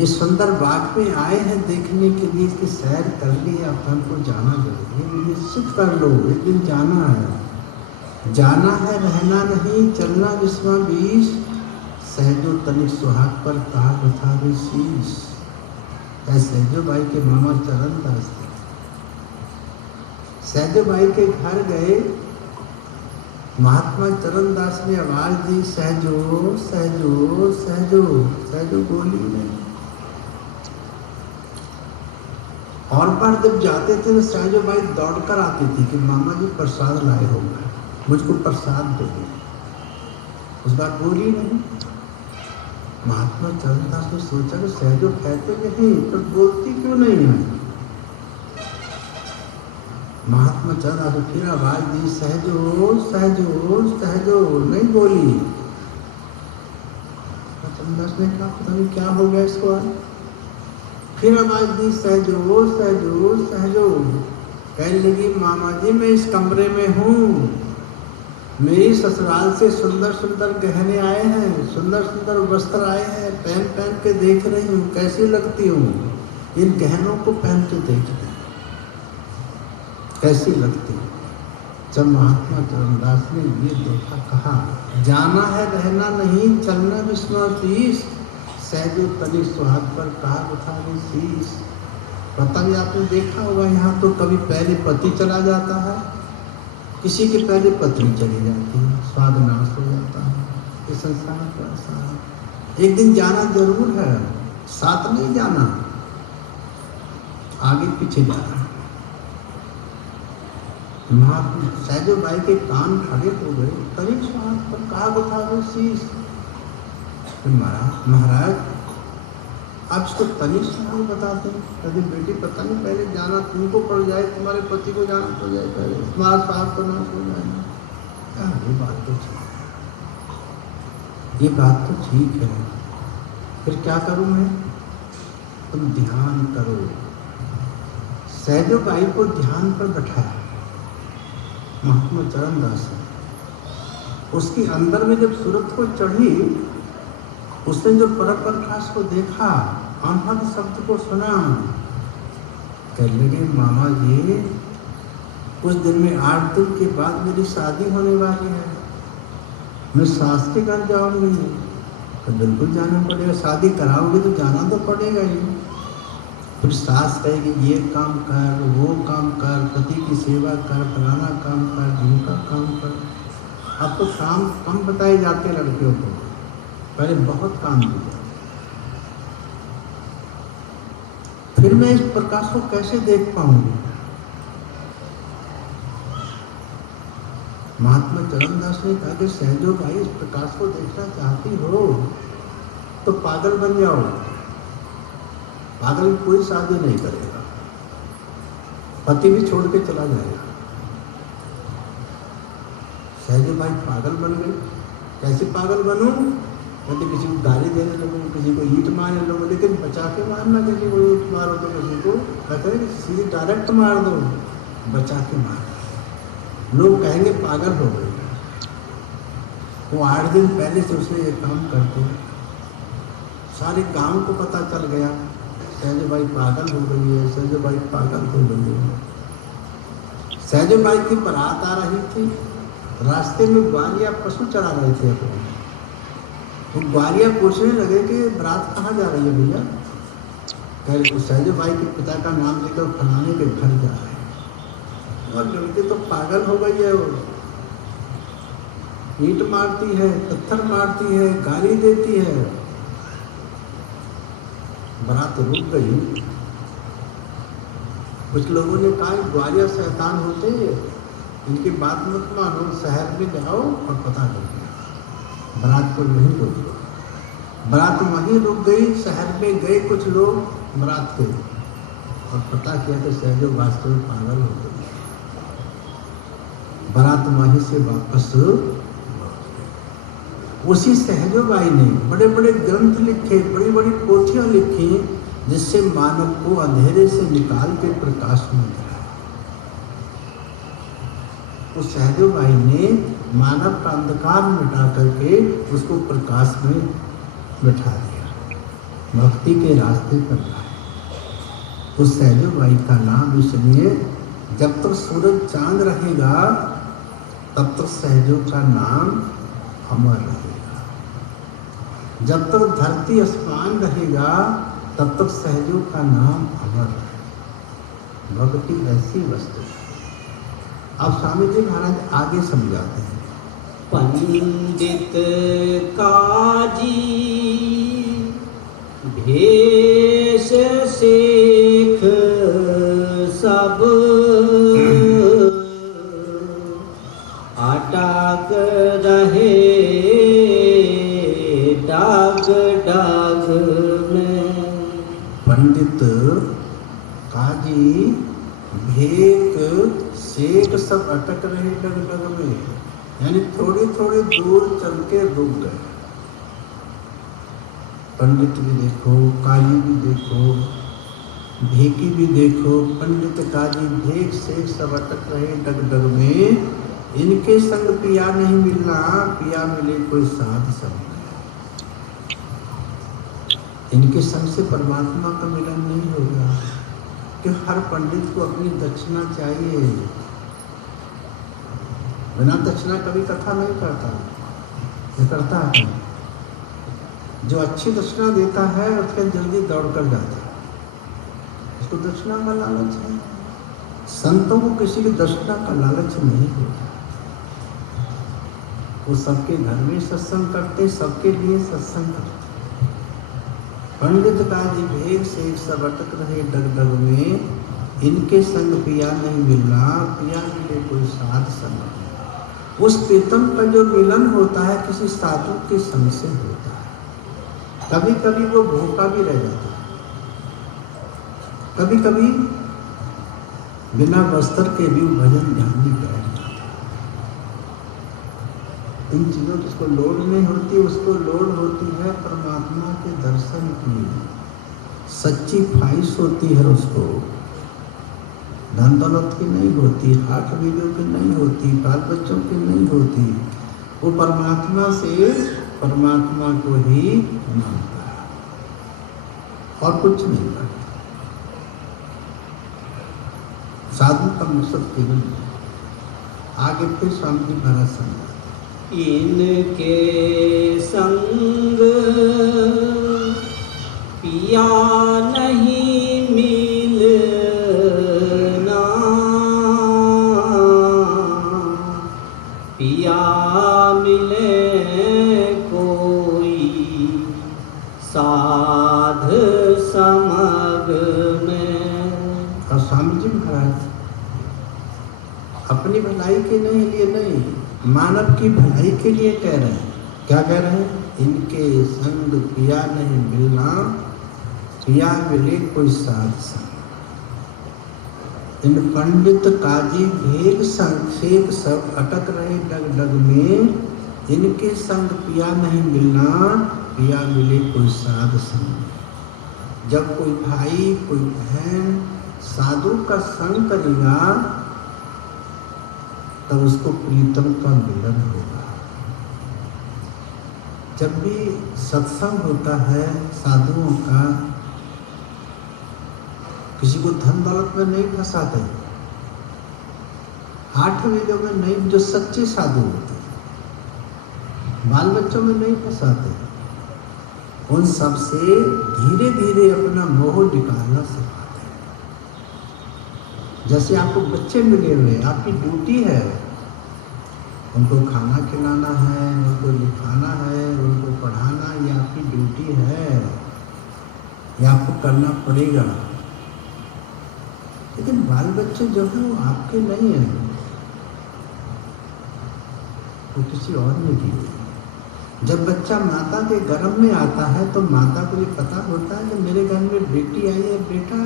इस सुंदर बाग में आए हैं देखने के लिए कि सैर कर ली, अब हमको जाना जरूरी है। निश्चित कर लो, एक दिन जाना है। जाना है, रहना नहीं, चलना विश्वा बीस, सहजो तनिक सुहाग पर ताक था रे शीश। सहजो भाई के मामा चरण दास थे। सहजो भाई के घर गए, महात्मा चरण दास ने आवाज दी, सहजो सहजो सहजो। सहजो बोली नहीं। और बार जब जाते थे तो सहजो भाई दौड़कर आती थी कि मामा जी प्रसाद लाए होंगे, मुझको प्रसाद दो। उस बार बोली नहीं। महात्मा चरणदास ने सोचा कि सहजो कहते नहीं पर बोलती क्यों नहीं है। महात्मा चरणदास ने फिर आवाज दी, सहजो सहजो सहजो, नहीं बोली। चरणदास ने कहा पता नहीं क्या हो गया इसको आज। फिर आवाज दी सहजो सहजो सहजो। कहने लगी मामा जी मैं इस कमरे में हूँ, मेरी ससुराल से सुंदर सुंदर गहने आए हैं, सुंदर सुंदर वस्त्र आए हैं, पहन पहन के देख रही हूँ, कैसी लगती हूँ, इन गहनों को पहन के देख रही हूँ, कैसी लगती हूँ। जब महात्मा चरणदास ने ये देखा, कहा जाना है रहना नहीं, चलना विस्मृतीश, सहजो तनि सुहाग पर कहा उठावे शीश। पता नहीं आपने देखा होगा यहाँ तो कभी पहले पति चला जाता है, किसी के पहले पत्नी चली जाती है, स्वाद नाश हो जाता है। ये संसार का ऐसा है। एक दिन जाना जरूर है, साथ नहीं जाना, आगे पीछे जाना। महात्मा सहजो बाई के कान खड़े हो गए, तनिक सुहाग पर कहा उठावे शीश। महाराज आप इसको तनिक सुहाग बताते हैं, कभी बेटी पता नहीं पहले जाना तुमको पड़ जाए, तुम्हारे पति को जाना पड़ जाए, पहले तुम्हारा सुहाग को नाश हो जाए। ये बात तो ठीक है, ये बात तो ठीक है, फिर क्या करूं मैं? तुम ध्यान करो। सहजो बाई को ध्यान पर बैठाया महात्मा चरणदास ने। उसके अंदर में जब सूरत को चढ़ी, उसने जो परम प्रकाश को देखा, अनहद शब्द को सुना, कहने लगे मामा जी कुछ दिन में 8 दिन के बाद मेरी शादी होने वाली है, मैं सास के घर जाऊंगी। तो बिल्कुल जाना पड़ेगा, शादी कराओगे तो जाना तो पड़ेगा ही। फिर सास कहेगी ये काम कर, वो काम कर, पति की सेवा कर, फलाना काम कर, ढिमका काम कर। अब तो काम कम बताए जाते लड़कियों को, पहले बहुत काम किया। फिर मैं इस प्रकाश को कैसे देख पाऊंगी? महात्मा चरणदास ने कहा कि सहजो भाई इस प्रकाश को देखना चाहती हो तो पागल बन जाओ। पागल कोई शादी नहीं करेगा, पति भी छोड़ के चला जाएगा। सहजो भाई पागल बन गए। कैसे पागल बनूं? कहते किसी को गाली देने लगो, किसी को ईंट मारने लगो, लेकिन बचा के मारना, किसी को ईंट मारो तो किसी को कहते हैं सीधे डायरेक्ट मार दो, बचा के मार। लोग कहेंगे पागल हो गए। वो 8 दिन पहले से उसने ये काम करते, सारे गांव को पता चल गया सहजो बाई पागल हो गई है, सहजो बाई पागल हो गई है। सहजो बाई की बारात आ रही थी, रास्ते में ग्वालिया पशु चरा रहे थे अपने। तो ग्वालिया पूछने लगे कि बारात कहाँ जा रही है भैया? कह रहे सहजो बाई के पिता का नाम लेकर फलाने के घर जा रहे हैं। और लड़की तो पागल हो गई है, वो ईंट मारती है, पत्थर मारती है, गाली देती है। बारात रुक गई। कुछ लोगों ने कहा ग्वालिया शैतान होते हैं, इनकी बात मत मानो, शहर में जाओ और पता करो। बारात को नहीं रोक दो। बारात वहीं रुक गई। शहर में गए कुछ लोग बारात के और पता किया कि सहजो वास्तव में पागल हो गई। बारात वहीं से वापस उसी सहजो बाई ने बड़े बड़े ग्रंथ लिखे, बड़ी बड़ी पोथियां लिखी, जिससे मानव को अंधेरे से निकाल के प्रकाश में लाया। उस सहजो बाई ने मानव का अंधकार मिटा करके उसको प्रकाश में बिठा दिया, भक्ति के रास्ते पर लाया। उस सहजो बाई का नाम इसलिए, जब तक सूरज चांद रहेगा तब तक सहजो का नाम अमर रहेगा। जब तक धरती आसमान रहेगा तब तक सहजो का नाम अमर रहेगा। भक्ति ऐसी वस्तु है। अब स्वामी जी महाराज आगे समझाते हैं। पंडित काजी भेष शेख सब अटक रहे डाग डाग में। पंडित काजी भेक शेख सब अटक रहे डग डग में, यानी थोड़ी थोड़ी दूर चल के रुक गए। पंडित भी देखो, काली भी देखो, भेकी भी देखो, पंडित काजी भेक से सब अटक रहे डग डग में, इनके संग पिया नहीं मिलना, पिया मिले कोई साध संग। इनके संग से परमात्मा का मिलन नहीं होगा, कि हर पंडित को अपनी दक्षिणा चाहिए। बिना दक्षिणा कभी कथा नहीं करता, ये करता है। जो अच्छी दक्षिणा देता है उसके जल्दी दौड़ कर जाता है, उसको दक्षिणा का लालच है। संतों को किसी की दक्षिणा का लालच नहीं होता, वो सबके घर में सत्संग करते, सबके लिए सत्संग करते। पंडित काजी भेद से सब अटक रहे डग डग में, इनके संग पिया नहीं मिलना, पिया मिले कोई साध संग। उस प्रीतम का जो मिलन होता है किसी साधु के संग से होता है। कभी कभी वो भूखा भी रह जाता है, कभी कभी बिना वस्त्र के भी भजन ध्यान में बैठ जाता है। इन चीज़ों की उसको लोड नहीं होती, उसको लोड होती है परमात्मा के दर्शन की। सच्ची ख्वाहिश होती है उसको, धन दौलत की नहीं होती, हाथ वीडियो की नहीं होती, बाल बच्चों की नहीं होती। वो परमात्मा से परमात्मा को ही मानता है और कुछ नहीं करता। साधु का मकसद केवल आगे फिर स्वामी जी महाराज समझा, इनके संग पिया नहीं मिलना, पिया मिले कोई साध समग में। और स्वामी जी महाराज अपनी भलाई के लिए नहीं, मानव की भलाई के लिए कह रहे हैं। क्या कह रहे हैं? इनके संग पिया नहीं मिलना, पिया मिले कोई साध संग। इन पंडित काजी भेद संक्षेप सब अटक रहे डग डग में, इनके संग पिया नहीं मिलना, पिया मिले कोई साध संग। जब कोई भाई कोई बहन साधु का संग करेगा तब उसको प्रीतम का मिलन होगा। जब भी सत्संग होता है साधुओं का, किसी को धन दौलत में नहीं फंसाते, आठ वेदों में नहीं, जो सच्चे साधु होते हैं, बाल बच्चों में नहीं फंसाते, उन सब से धीरे धीरे अपना मोह निकालना सिखाते हैं। जैसे आपको बच्चे मिले हुए, आपकी ड्यूटी है उनको खाना खिलाना है, उनको लिखाना है, उनको पढ़ाना, ये आपकी ड्यूटी है, ये आपको करना पड़ेगा। लेकिन बाल बच्चे जो हैं वो आपके नहीं हैं, वो किसी और ने दिए। जब बच्चा माता के गर्भ में आता है तो माता को ये पता होता है कि मेरे घर में बेटी आई है, बेटा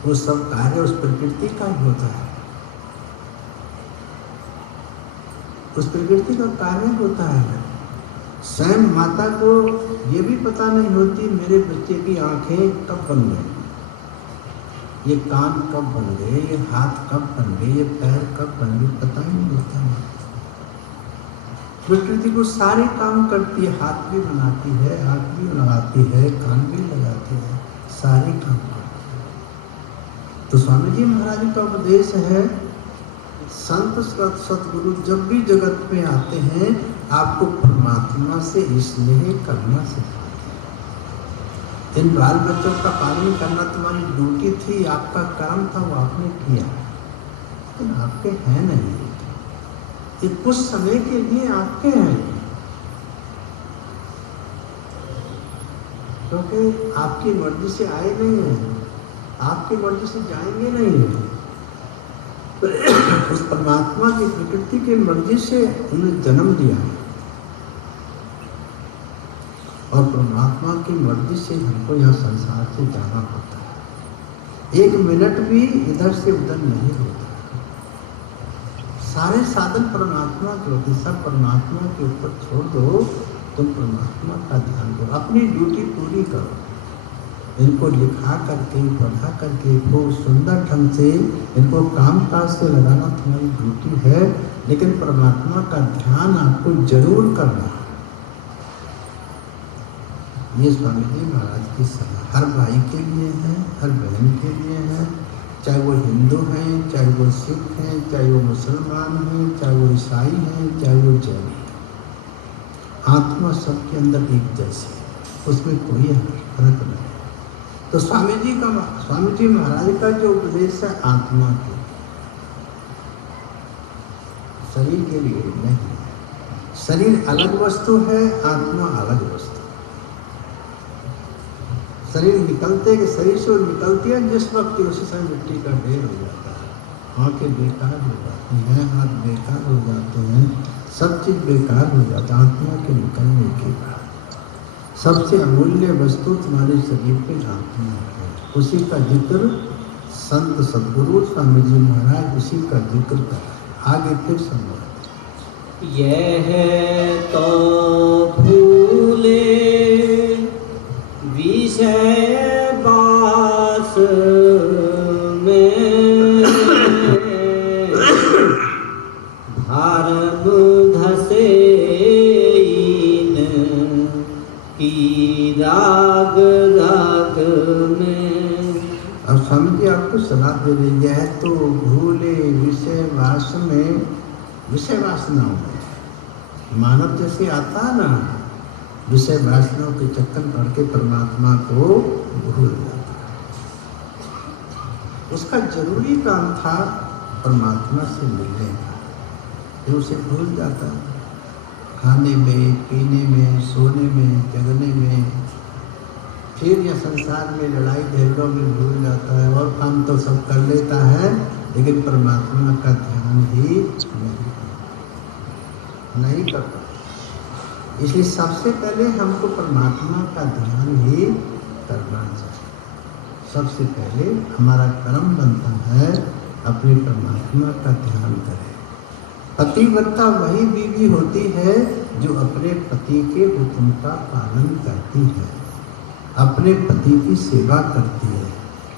वो सब कार्य उस प्रकृति का ही होता है, उस प्रकृति का कार्य होता है। स्वयं माता को ये भी पता नहीं होती मेरे बच्चे की आंखें कब बन गई, ये कान कब बन गए, ये हाथ कब बन गए, ये पैर कब बन गए, पता ही नहीं होता है। प्रकृति को सारे काम करती है, हाथ भी बनाती है, आँख भी लगाती है, कान भी लगाती है, सारे काम करती है। तो स्वामी जी महाराज का उपदेश है, संत सतगुरु जब भी जगत में आते हैं आपको परमात्मा से स्नेह करना सिखाते हैं। इन बाल बच्चों का पालन करना तुम्हारी ड्यूटी थी, आपका काम था, वो आपने किया, लेकिन आपके हैं नहीं, ये कुछ समय के लिए आपके हैं, क्योंकि आपकी मर्जी से आए नहीं हैं, आपकी मर्जी से जाएंगे नहीं हैं। उस परमात्मा की प्रकृति की मर्जी से उन्हें जन्म दिया है और परमात्मा की मर्जी से हमको यहाँ संसार से जाना होता है। एक मिनट भी इधर से उधर नहीं होता, सारे साधन परमात्मा के होते, सब परमात्मा के ऊपर छोड़ दो, तुम परमात्मा का ध्यान करो, अपनी ड्यूटी पूरी करो। इनको लिखा करके, पढ़ा करके, खूब सुंदर ढंग से इनको काम काज से लगाना तुम्हारी ड्यूटी है, लेकिन परमात्मा का ध्यान आपको जरूर करना है। ये स्वामी जी महाराज की सलाह हर भाई के लिए है, हर बहन के लिए है, चाहे वो हिंदू हैं, चाहे वो सिख हैं, चाहे वो मुसलमान हैं, चाहे वो ईसाई हैं, चाहे वो जैन हैं। आत्मा सबके अंदर एक जैसी है, उसमें कोई फर्क नहीं। तो स्वामी जी महाराज का जो उपदेश है आत्मा के, शरीर के लिए नहीं। शरीर अलग वस्तु है, आत्मा अलग वस्तु। शरीर निकलते के शरीर से निकलती है जिस वक्त उसी समय मिट्टी का ढेर हो जाता है, आंखें बेकार हो जाती हैं, हाथ बेकार हो जाते हैं, सब चीज बेकार हो जाता है। आत्मा के निकलने के बाद सबसे अमूल्य वस्तु तुम्हारे शरीर पे आत्मा है। उसी का जिक्र संत सदगुरु स्वामी जी महाराज उसी का जिक्र कर रहे हैं। आगे फिर समझ यह तो भूले विषय बास में धर्म धसे की राग राग में। अब स्वामी जी आपको सलाह दे रही है, तो भूले विषय वास में, विषय वासनाओं में मानव जैसे आता है ना, विषय वासनाओं के चक्कर पड़ के परमात्मा को भूल जाता है। उसका जरूरी काम था परमात्मा से मिलने का, फिर उसे भूल जाता है। खाने में, पीने में, सोने में, जगने में, फिर यह संसार में लड़ाई झगड़ों में भूल जाता है। और काम तो सब कर लेता है, लेकिन परमात्मा का ध्यान ही नहीं करता। इसलिए सबसे पहले हमको परमात्मा का ध्यान ही करना चाहिए। सबसे पहले हमारा कर्म बनता है अपने परमात्मा का ध्यान करें। पतिव्रता वही बीवी होती है जो अपने पति के हुक्म का पालन करती है, अपने पति की सेवा करती है,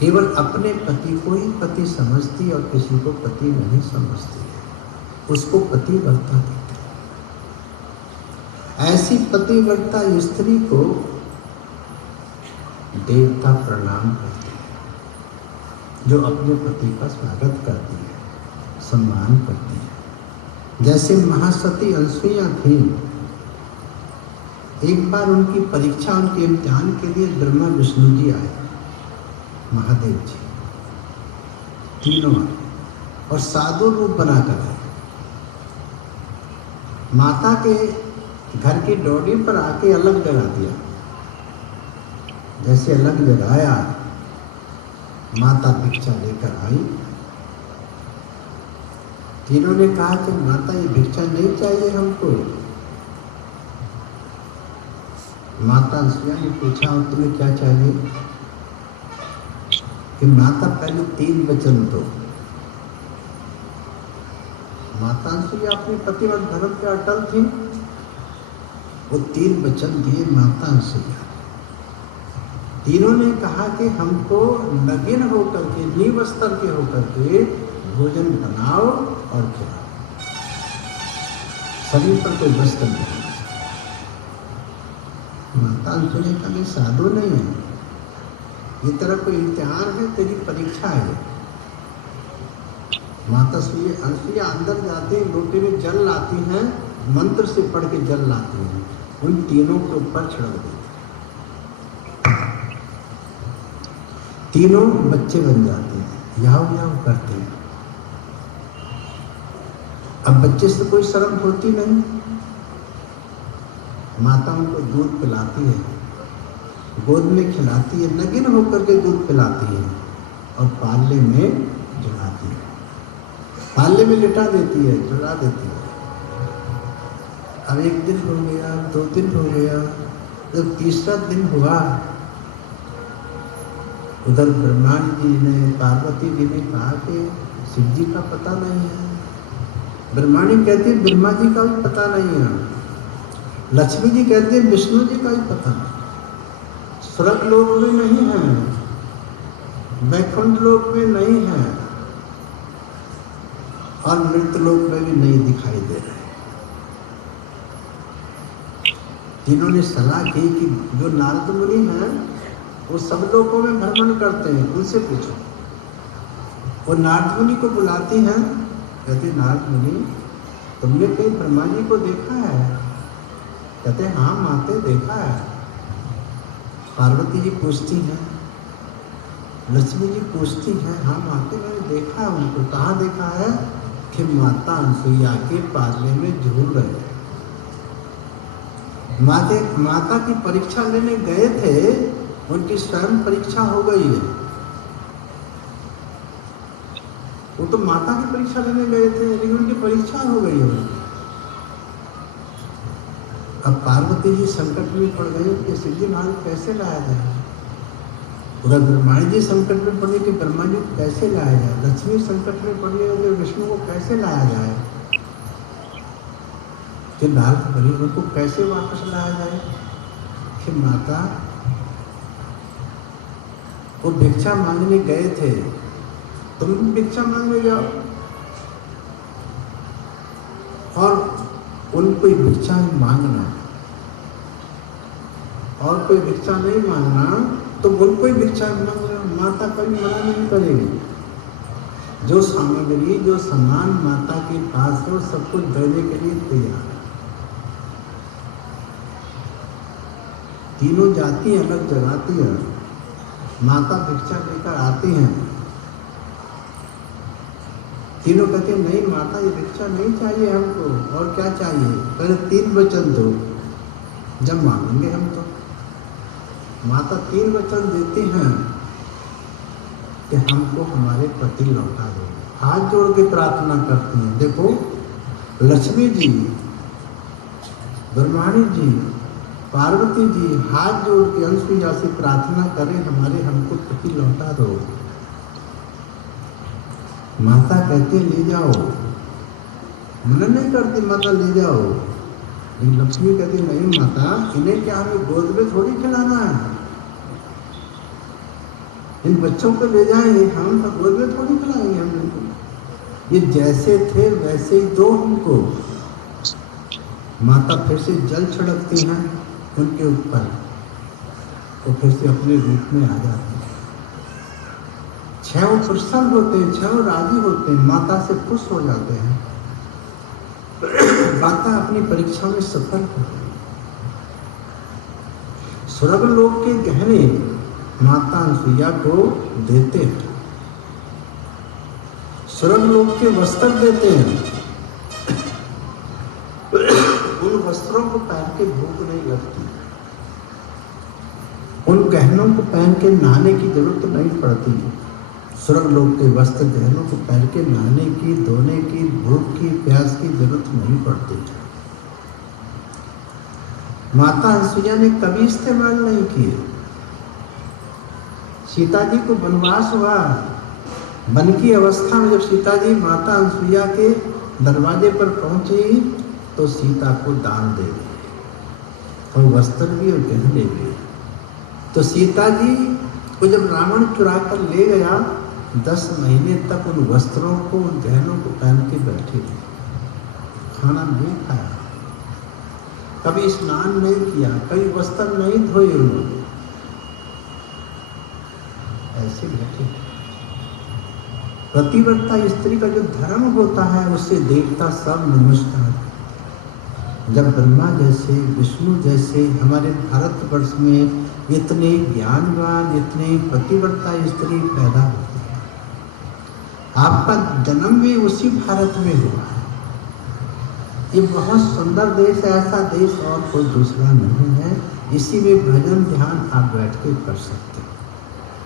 केवल अपने पति को ही पति समझती और किसी को पति नहीं समझती है, उसको पतिव्रता कहते हैं। ऐसी पतिव्रता स्त्री को देवता प्रणाम करते हैं, जो अपने पति का स्वागत करती है, सम्मान करती है। जैसे महासती अनसुईया थी, एक बार उनकी परीक्षा, उनके इम्तिहान के लिए ब्रह्मा विष्णु जी आए, महादेव जी तीनों आए और साधु रूप बनाकर आए। माता के घर की डोडी पर आके अलग जगा दिया। जैसे अलग जगाया, माता भिक्षा लेकर आई। तीनों ने कहा कि माता ये भिक्षा नहीं चाहिए हमको। माता अनसुईया ने पूछा और तुम्हें क्या चाहिए? कि माता पहले 3 वचन दो। माता अनसुईया अपने पतिव्रत धर्म पे अटल थी, वो 3 वचन दिए माता अनसुईया। तीनों ने कहा कि हमको नगिन होकर के, निवस्त्र के होकर के भोजन बनाओ और खिलाओ, शरीर पर कोई वस्त्र नहीं। माता अनसुईया का मैं साधु नहीं है, ये तेरा कोई इम्तिहान है, तेरी परीक्षा है। माता अनसुईया अंदर जाते हैं, लोटे में जल लाती हैं, मंत्र से पढ़ के जल लाती हैं, उन तीनों के ऊपर छिड़क देती। तीनों बच्चे बन जाते हैं, याव याव करते हैं। अब बच्चे से कोई शर्म होती नहीं। माता उनको दूध पिलाती है, गोद में खिलाती है, नगिन होकर के दूध पिलाती है और पाले में जुड़ाती है, पाले में लिटा देती है, जुड़ा देती है। अब 1 दिन हो गया, 2 दिन हो गया, जब 3रा दिन हुआ, उधर ब्रह्मा जी ने, पार्वती जी ने कहा कि शिव जी का पता नहीं है, ब्रह्माणी कहती है ब्रह्मा जी का भी पता नहीं है, लक्ष्मी जी कहती है विष्णु जी का भी पता नहीं। स्वर्ग लोक में नहीं है, वैकुंठ लोक में नहीं है, और मृत्यु लोक में भी नहीं दिखाई दे रहे। जिन्होंने सलाह की कि जो नारद मुनि हैं वो सब लोगों में भ्रमण करते हैं, उनसे पूछो। वो नारद मुनि को बुलाती हैं, कहते नारद मुनि तुमने कहीं ब्रह्मा जी को देखा है? कहते हाँ माते देखा है। पार्वती जी पूछती हैं, लक्ष्मी जी पूछती हैं, हाँ माते मैंने देखा है उनको। कहाँ देखा है? कि माता अनसुईया के पाले में झूल रहे हैं। माता की परीक्षा लेने गए थे, उनकी स्वयं परीक्षा हो गई है। वो तो माता की परीक्षा लेने गए थे, लेकिन उनकी परीक्षा हो गई है। अब पार्वती जी संकट में पड़ गए कि सिद्धि महाराज कैसे लाया जाए। उधर ब्रह्माणी जी संकट में पड़ी कि ब्रह्मा जी को कैसे लाया जाए। लक्ष्मी संकट में पड़ी है कि विष्णु को कैसे लाया जाए। कि नारद मुनि उनको कैसे वापस लाया जाए। कि माता वो भिक्षा मांगने गए थे, तुम भी भिक्षा मांगने जाओ और उनको भिक्षा मांगना, और कोई भिक्षा नहीं मांगना तो उनको ही भिक्षा मांगना। माता कभी मना नहीं करेगी। जो सामग्री जो सामान माता के पास है वो सब कुछ देने के लिए तैयार है। तीनों जाति अलग जगाती है, माता भिक्षा लेकर आती हैं। तीनों कहते नहीं माता ये भिक्षा नहीं चाहिए हमको, और क्या चाहिए? पहले 3 वचन दो, जब मांगेंगे हम तो। माता 3 वचन देती हैं कि हमको हमारे पति लौटा दो। हाथ जोड़ के प्रार्थना करती हैं। देखो लक्ष्मी जी, ब्रह्माणी जी, पार्वती जी हाथ जोड़ के अनसुईया से प्रार्थना करें हमारे हमको पति लौटा दो। माता कहती ले जाओ, मना नहीं करती माता ले जाओ। लेकिन लक्ष्मी कहती नहीं माता, इन्हें क्या हमें गोद में थोड़ी खिलाना है, इन बच्चों को ले जाएंगे हम तो गोद में थोड़ी खिलाएंगे हम इनको। ये जैसे थे वैसे ही दो हमको। माता फिर से जल छिड़कती हैं उनके ऊपर, वो फिर से अपने रूप में आ जाते हैं। 6 प्रसन्न होते हैं, 6 राजी होते हैं, माता से खुश हो जाते हैं। माता अपनी परीक्षा में सफल हो गई। स्वर्गलोक के गहने माता अनसुईया को देते हैं, स्वर्गलोक के वस्त्र देते हैं। उन वस्त्रों को पहन के भूख नहीं लगती, उन गहनों को पहन के नहाने की जरूरत नहीं पड़ती। स्वर्गलोक के वस्त्र गहनों को पहन के नहाने की, धोने की, भूख की, प्यास की जरूरत नहीं पड़ती। माता अनसुईया ने कभी इस्तेमाल नहीं किए। सीता जी को वनवास हुआ, वन की अवस्था में जब सीता जी माता अनसुईया के दरवाजे पर पहुंची तो सीता को दान दे गए, और वस्त्र भी और गहने भी। तो सीता जी को जब रावण चुरा कर ले गया, 10 महीने तक उन वस्त्रों को, उन गहनों को पहन के बैठे थे, खाना नहीं खाया, कभी स्नान नहीं किया, कभी वस्त्र नहीं धोए उन्होंने, ऐसे बैठे। पतिव्रता स्त्री का जो धर्म होता है उससे देवता सब नमस्कार। जब ब्रह्मा जैसे, विष्णु जैसे हमारे भारतवर्ष में इतने ज्ञानवान, इतने पतिव्रता स्त्री पैदा होती है। आपका जन्म भी उसी भारत में हुआ है। ये बहुत सुंदर देश है, ऐसा देश और कोई दूसरा नहीं है। इसी में भजन ध्यान आप बैठ के कर सकते हैं।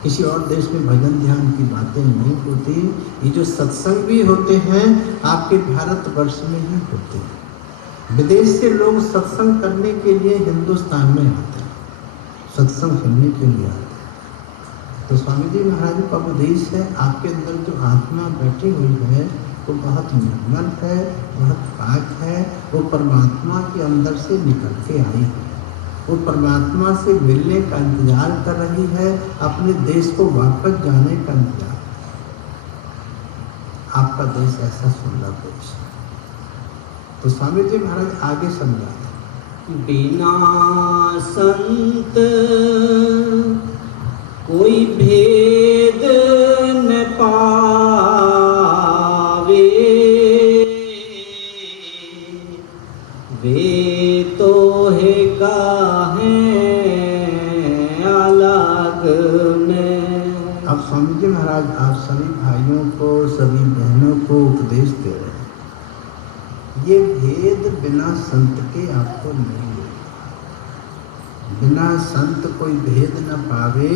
किसी और देश में भजन ध्यान की बातें नहीं होती। ये जो सत्संग भी होते हैं आपके भारतवर्ष में ही होते हैं। विदेश से लोग सत्संग करने के लिए हिंदुस्तान में आते हैं, सत्संग सुनने के लिए आते हैं। तो स्वामी जी महाराज का उपदेश है, आपके अंदर जो आत्मा बैठी हुई है वो बहुत निर्मल है, बहुत पाक है। वो परमात्मा के अंदर से निकल के आई है। वो परमात्मा से मिलने का इंतजार कर रही है, अपने देश को वापस जाने का इंतजार। आपका देश ऐसा सुंदर देश है। तो स्वामी जी महाराज आगे समझाते, बिना संत कोई भेद न पावे, वे तो है काहे अलग में। अब स्वामी जी महाराज आप सभी भाइयों को, सभी बहनों को उपदेश दे रहे हैं। ये भेद बिना संत के आपको नहीं मिलेगा। बिना संत कोई भेद न पावे,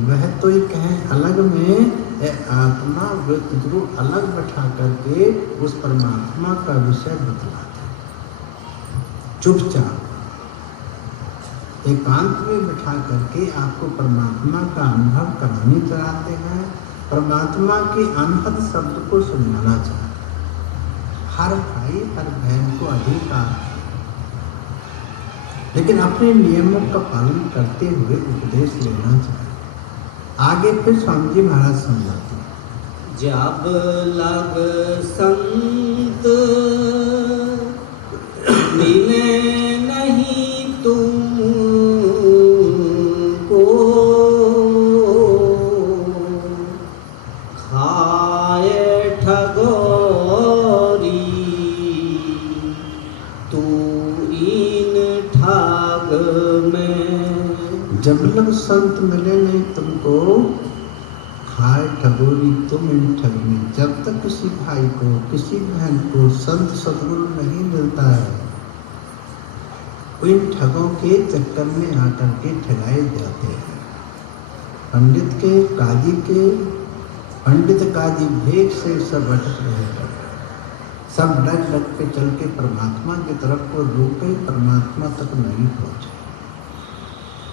वह तो ही कहे अलग में। आत्मा वृत्त रूप अलग बैठा करके उस परमात्मा का विषय बतलाते हैं। चुपचाप एकांत में बैठा करके आपको परमात्मा का अनुभव कराने चलाते हैं। परमात्मा के अनहद शब्द को सुनाना चाहते हैं। हर भाई हर बहन को अधिकार है, लेकिन अपने नियमों का पालन करते हुए उपदेश लेना चाहिए। आगे फिर स्वामी जी महाराज समझाते हैं, जब लग संत मिले नहीं तुमको, खाए ठगोरी तू इन ठग में। जब लग संत मिले नहीं तुमको, खाए ठगोरी तुम इन ठग में। जब तक किसी भाई को, किसी बहन को संत सद्गुरु नहीं मिलता है, इन ठगों के चक्कर में आकर के ठगाए जाते हैं। पंडित के, काजी के, पंडित काजी भेद से सब भटक रहे हैं। सब डग डग पे चल के परमात्मा की तरफ को रुके, परमात्मा तक नहीं पहुंचे।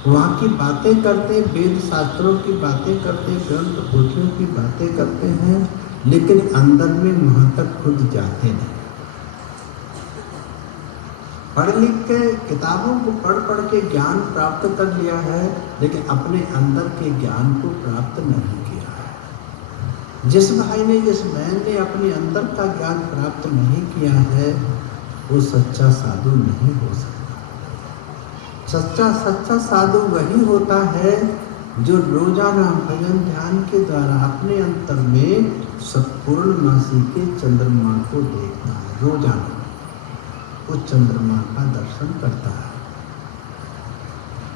वहाँ की बातें करते, वेद शास्त्रों की बातें करते, ग्रंथ पोथियों की बातें करते हैं, लेकिन अंदर में वहाँ तक खुद जाते नहीं। पढ़ लिख के किताबों को पढ़ पढ़ के ज्ञान प्राप्त कर लिया है, लेकिन अपने अंदर के ज्ञान को प्राप्त नहीं किया है। जिस भाई ने, जिस बहन ने अपने अंदर का ज्ञान प्राप्त नहीं किया है, वो सच्चा साधु नहीं हो सकता। सच्चा साधु वही होता है जो रोजाना भजन ध्यान के द्वारा अपने अंतर में पूर्णमासी के चंद्रमा को देखता है। रोजाना वो चंद्रमा का दर्शन करता है।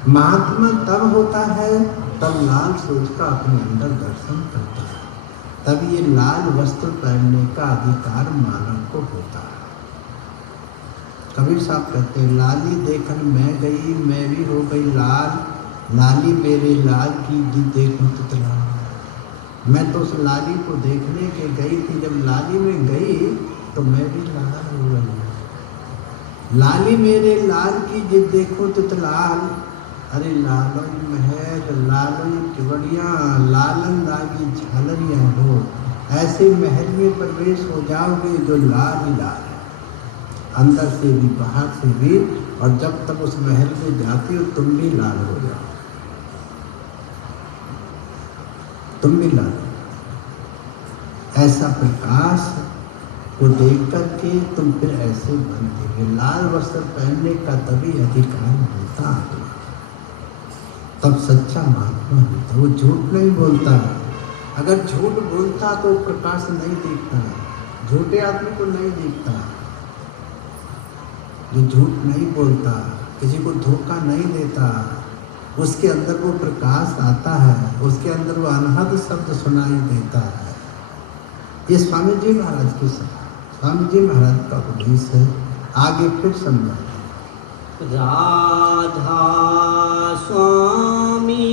महात्मा तब होता है तब लाल सूरज का अपने अंदर दर्शन करता है। तब ये लाल वस्त्र पहनने का अधिकार मानव को होता है। कबीर साहब कहते हैं, लाली देखन मैं गई, मैं भी हो गई लाल, लाली मेरे लाल की जी देखूं तितला। मैं तो उस लाली को देखने के गई थी, जब लाली में गई तो मैं भी लाल हो गई। लाली मेरे लाल की जी देखूं तितलाल। अरे लालो महल, लालो केवड़िया, लालन लागी झालरिया हो। ऐसे महल में प्रवेश हो जाओगे जो लाल ही लाल, अंदर से भी बाहर से भी, और जब तक उस महल में जाती हो तुम भी लाल हो जाओ, तुम भी लाल हो। ऐसा प्रकाश को देख करके तुम फिर ऐसे बनते हो। लाल वस्त्र पहनने का तभी अधिकार मिलता है, तब सच्चा महात्मा होता। वो झूठ नहीं बोलता। अगर झूठ बोलता तो प्रकाश नहीं दिखता, झूठे आदमी को नहीं दिखता। जो झूठ नहीं बोलता, किसी को धोखा नहीं देता, उसके अंदर वो प्रकाश आता है, उसके अंदर वो अनहद शब्द सुनाई देता है। ये स्वामी जी महाराज की सभा, स्वामी जी महाराज का उपदेश है। आगे फिर समझाते हैं, राधा स्वामी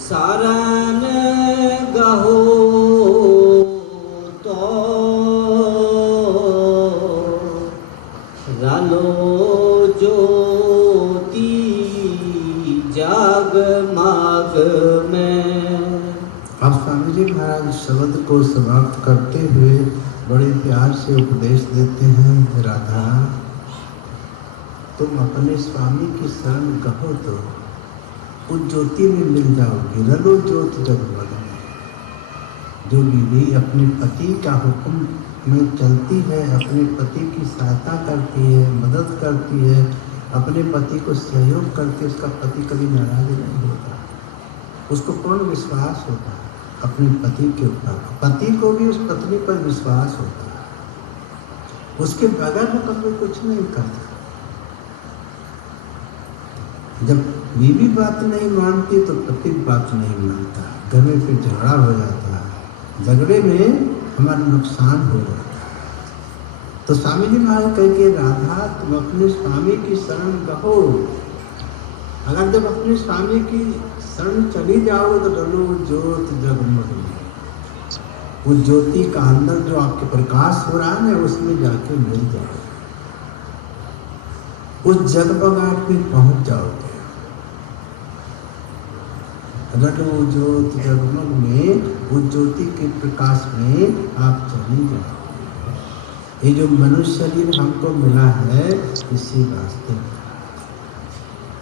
शरण गहो तो रलो ज्योति जगमग में। अब स्वामी जी महाराज शब्द को समाप्त करते हुए बड़े प्यार से उपदेश देते हैं, राधा तुम अपने स्वामी की शरण कहो तो उस ज्योति में मिल जाओगी, रलो ज्योत जगमग में। जो बीवी अपने पति का हुक्म में चलती है, अपने पति की सहायता करती है, मदद करती है, अपने पति को सहयोग करके उसका पति कभी नाराज नहीं होता, उसको पूर्ण विश्वास होता है अपने पति के ऊपर, पति को भी उस पत्नी पर विश्वास होता है, उसके बगैर वो कभी कुछ नहीं करता। जब बीवी बात नहीं मानती तो पति बात नहीं मानता, घर में फिर झगड़ा हो जाता है, झगड़े में हमारा नुकसान हो जाता है। तो स्वामी जी महाराज कह के राधा तुम अपने स्वामी की शरण कहो। अगर जब अपने स्वामी की शरण चली जाओ तो डलो ज्योत जगमग में, उस ज्योति का अंदर जो आपके प्रकाश हो रहा है ना उसमें जाके मिल जाओ, उस जगमगाहट में पहुंच जाओगे। रलो ज्योत जगमग में, उस ज्योति के प्रकाश में आप चली जाओ। ये जो मनुष्य शरीर हमको मिला है इसी रास्ते में।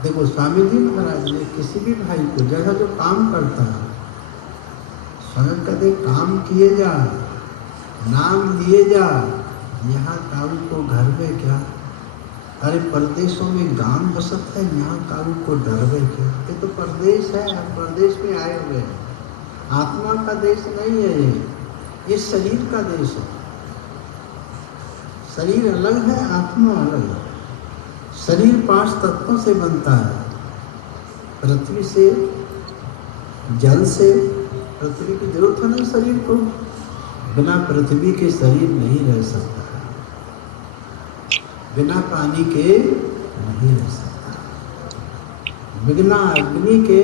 देखो स्वामी जी महाराज ने किसी भी भाई को जैसा जो काम करता है, स्वामी कहते काम किए जा, नाम लिए जा, यहाँ काबू को घर में क्या, अरे परदेशों में गांव बसत है, यहाँ काबू को डरवे क्या। ये तो परदेश है, हम परदेश में आए हुए हैं, आत्मा का देश नहीं है ये शरीर का देश है। शरीर अलग है, आत्मा अलग है। शरीर 5 तत्वों से बनता है, पृथ्वी से, जल से, पृथ्वी की जरूरत है ना शरीर को, बिना पृथ्वी के शरीर नहीं रह सकता, बिना पानी के नहीं रह सकता, बिना अग्नि के।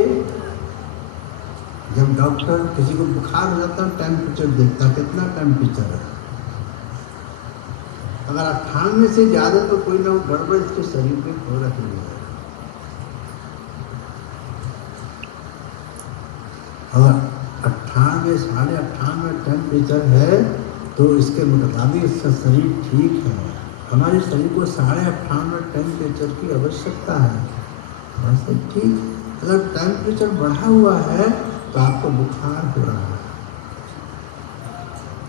जब डॉक्टर किसी को बुखार हो जाता है टेम्परेचर देखता है, कितना टेम्परेचर है, अगर 98 से ज़्यादा तो कोई ना गड़बड़ इसके शरीर में हो रही है। अगर 98 98.5 टेम्परेचर है तो इसके मुताबिक इसका शरीर ठीक है। हमारे शरीर को 98.5 टेम्परेचर की आवश्यकता है, वैसे ठीक। अगर टेम्परेचर बढ़ा हुआ है तो आपको बुखार हो रहा है,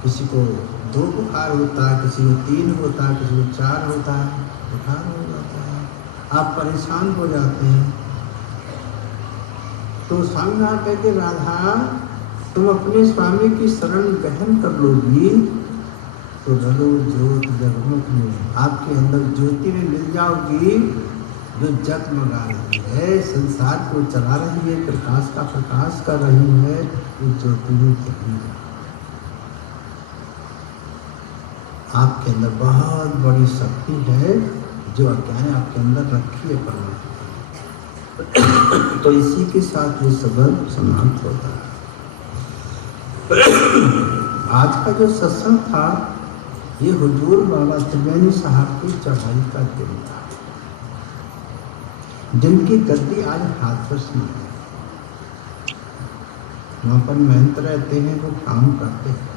किसी को 2 बुखार होता है, किसी को 3 होता है, किसी को 4 होता है, बुखार हो जाता है, आप परेशान हो जाते हैं। तो स्वामी महाराज कहते राधा तुम अपने स्वामी की शरण ग्रहण कर लोगी तो रलो ज्योत जगमग में, आपके अंदर ज्योति में मिल जाओगी जो जगमगा रही है, संसार को चला रही है, प्रकाश का प्रकाश कर रही है, वो ज्योति में चली है। आपके अंदर बहुत बड़ी शक्ति है जो अज्ञान आपके अंदर रखी है परमात्मा। तो इसी के साथ ये सबक समाप्त होता है। आज का जो सत्संग था ये हुजूर बाबा त्रिवेणी साहब की चढ़ाई का दिन था, जिनकी गद्दी आज हाथरस में है। वहाँ पर महंत रहते हैं, वो काम करते हैं,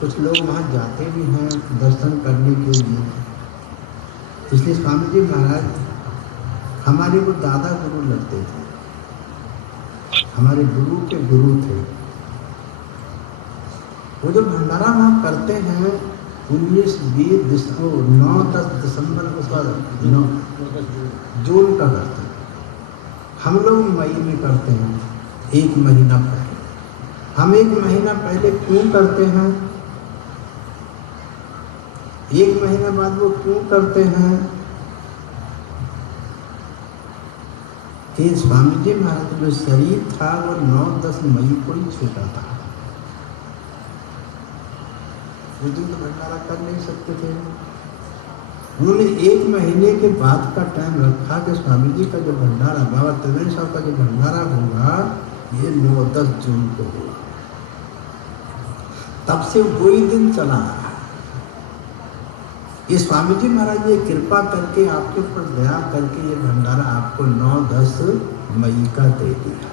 कुछ लोग वहाँ जाते भी हैं दर्शन करने के लिए। इसलिए स्वामी जी महाराज हमारे को दादा गुरु लगते थे, हमारे गुरु के गुरु थे। वो जो भंडारा वहाँ करते हैं 19, 20, 9, 10 दिसंबर को 9 जून का करते हैं, हम लोग मई में करते हैं 1 महीना पहले। हम 1 महीना पहले क्यों करते हैं, 1 महीना बाद वो क्यों करते हैं कि स्वामी जी महाराज जो शरीर था वो 9-10 मई को ही छूटा था। उस दिन तो भंडारा कर नहीं सकते थे। उन्होंने 1 महीने के बाद का टाइम रखा कि स्वामी जी का जो भंडारा, बाबा त्रिवेणी साहब का जो भंडारा होगा ये 9-10 जून को होगा। तब से वही दिन चला रहा। ये स्वामी जी महाराज ने कृपा करके आपके ऊपर दया करके ये भंडारा आपको 9-10 मई का दे दिया।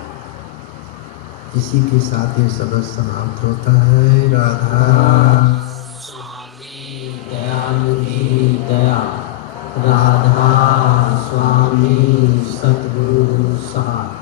इसी के साथ ये शब्द समाप्त होता है। राधा स्वामी दयानिधि दया, राधा स्वामी सद्गुरु साई।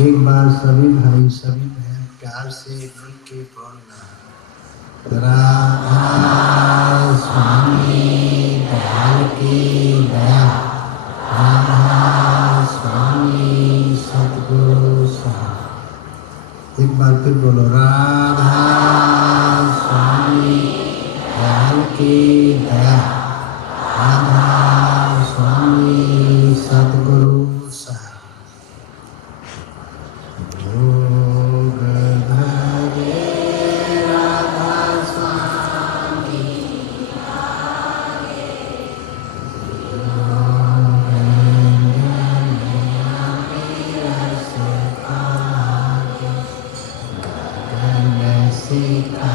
एक बार सभी भाई सभी बहन प्यार से मिल के बोलना, राधा स्वामी दयाल की दया, राधा स्वामी सद्गुरु साई। एक बार फिर बोलो, राधा स्वामी दयाल की दया, राधा स्वामी सद्गुरु साई। Sita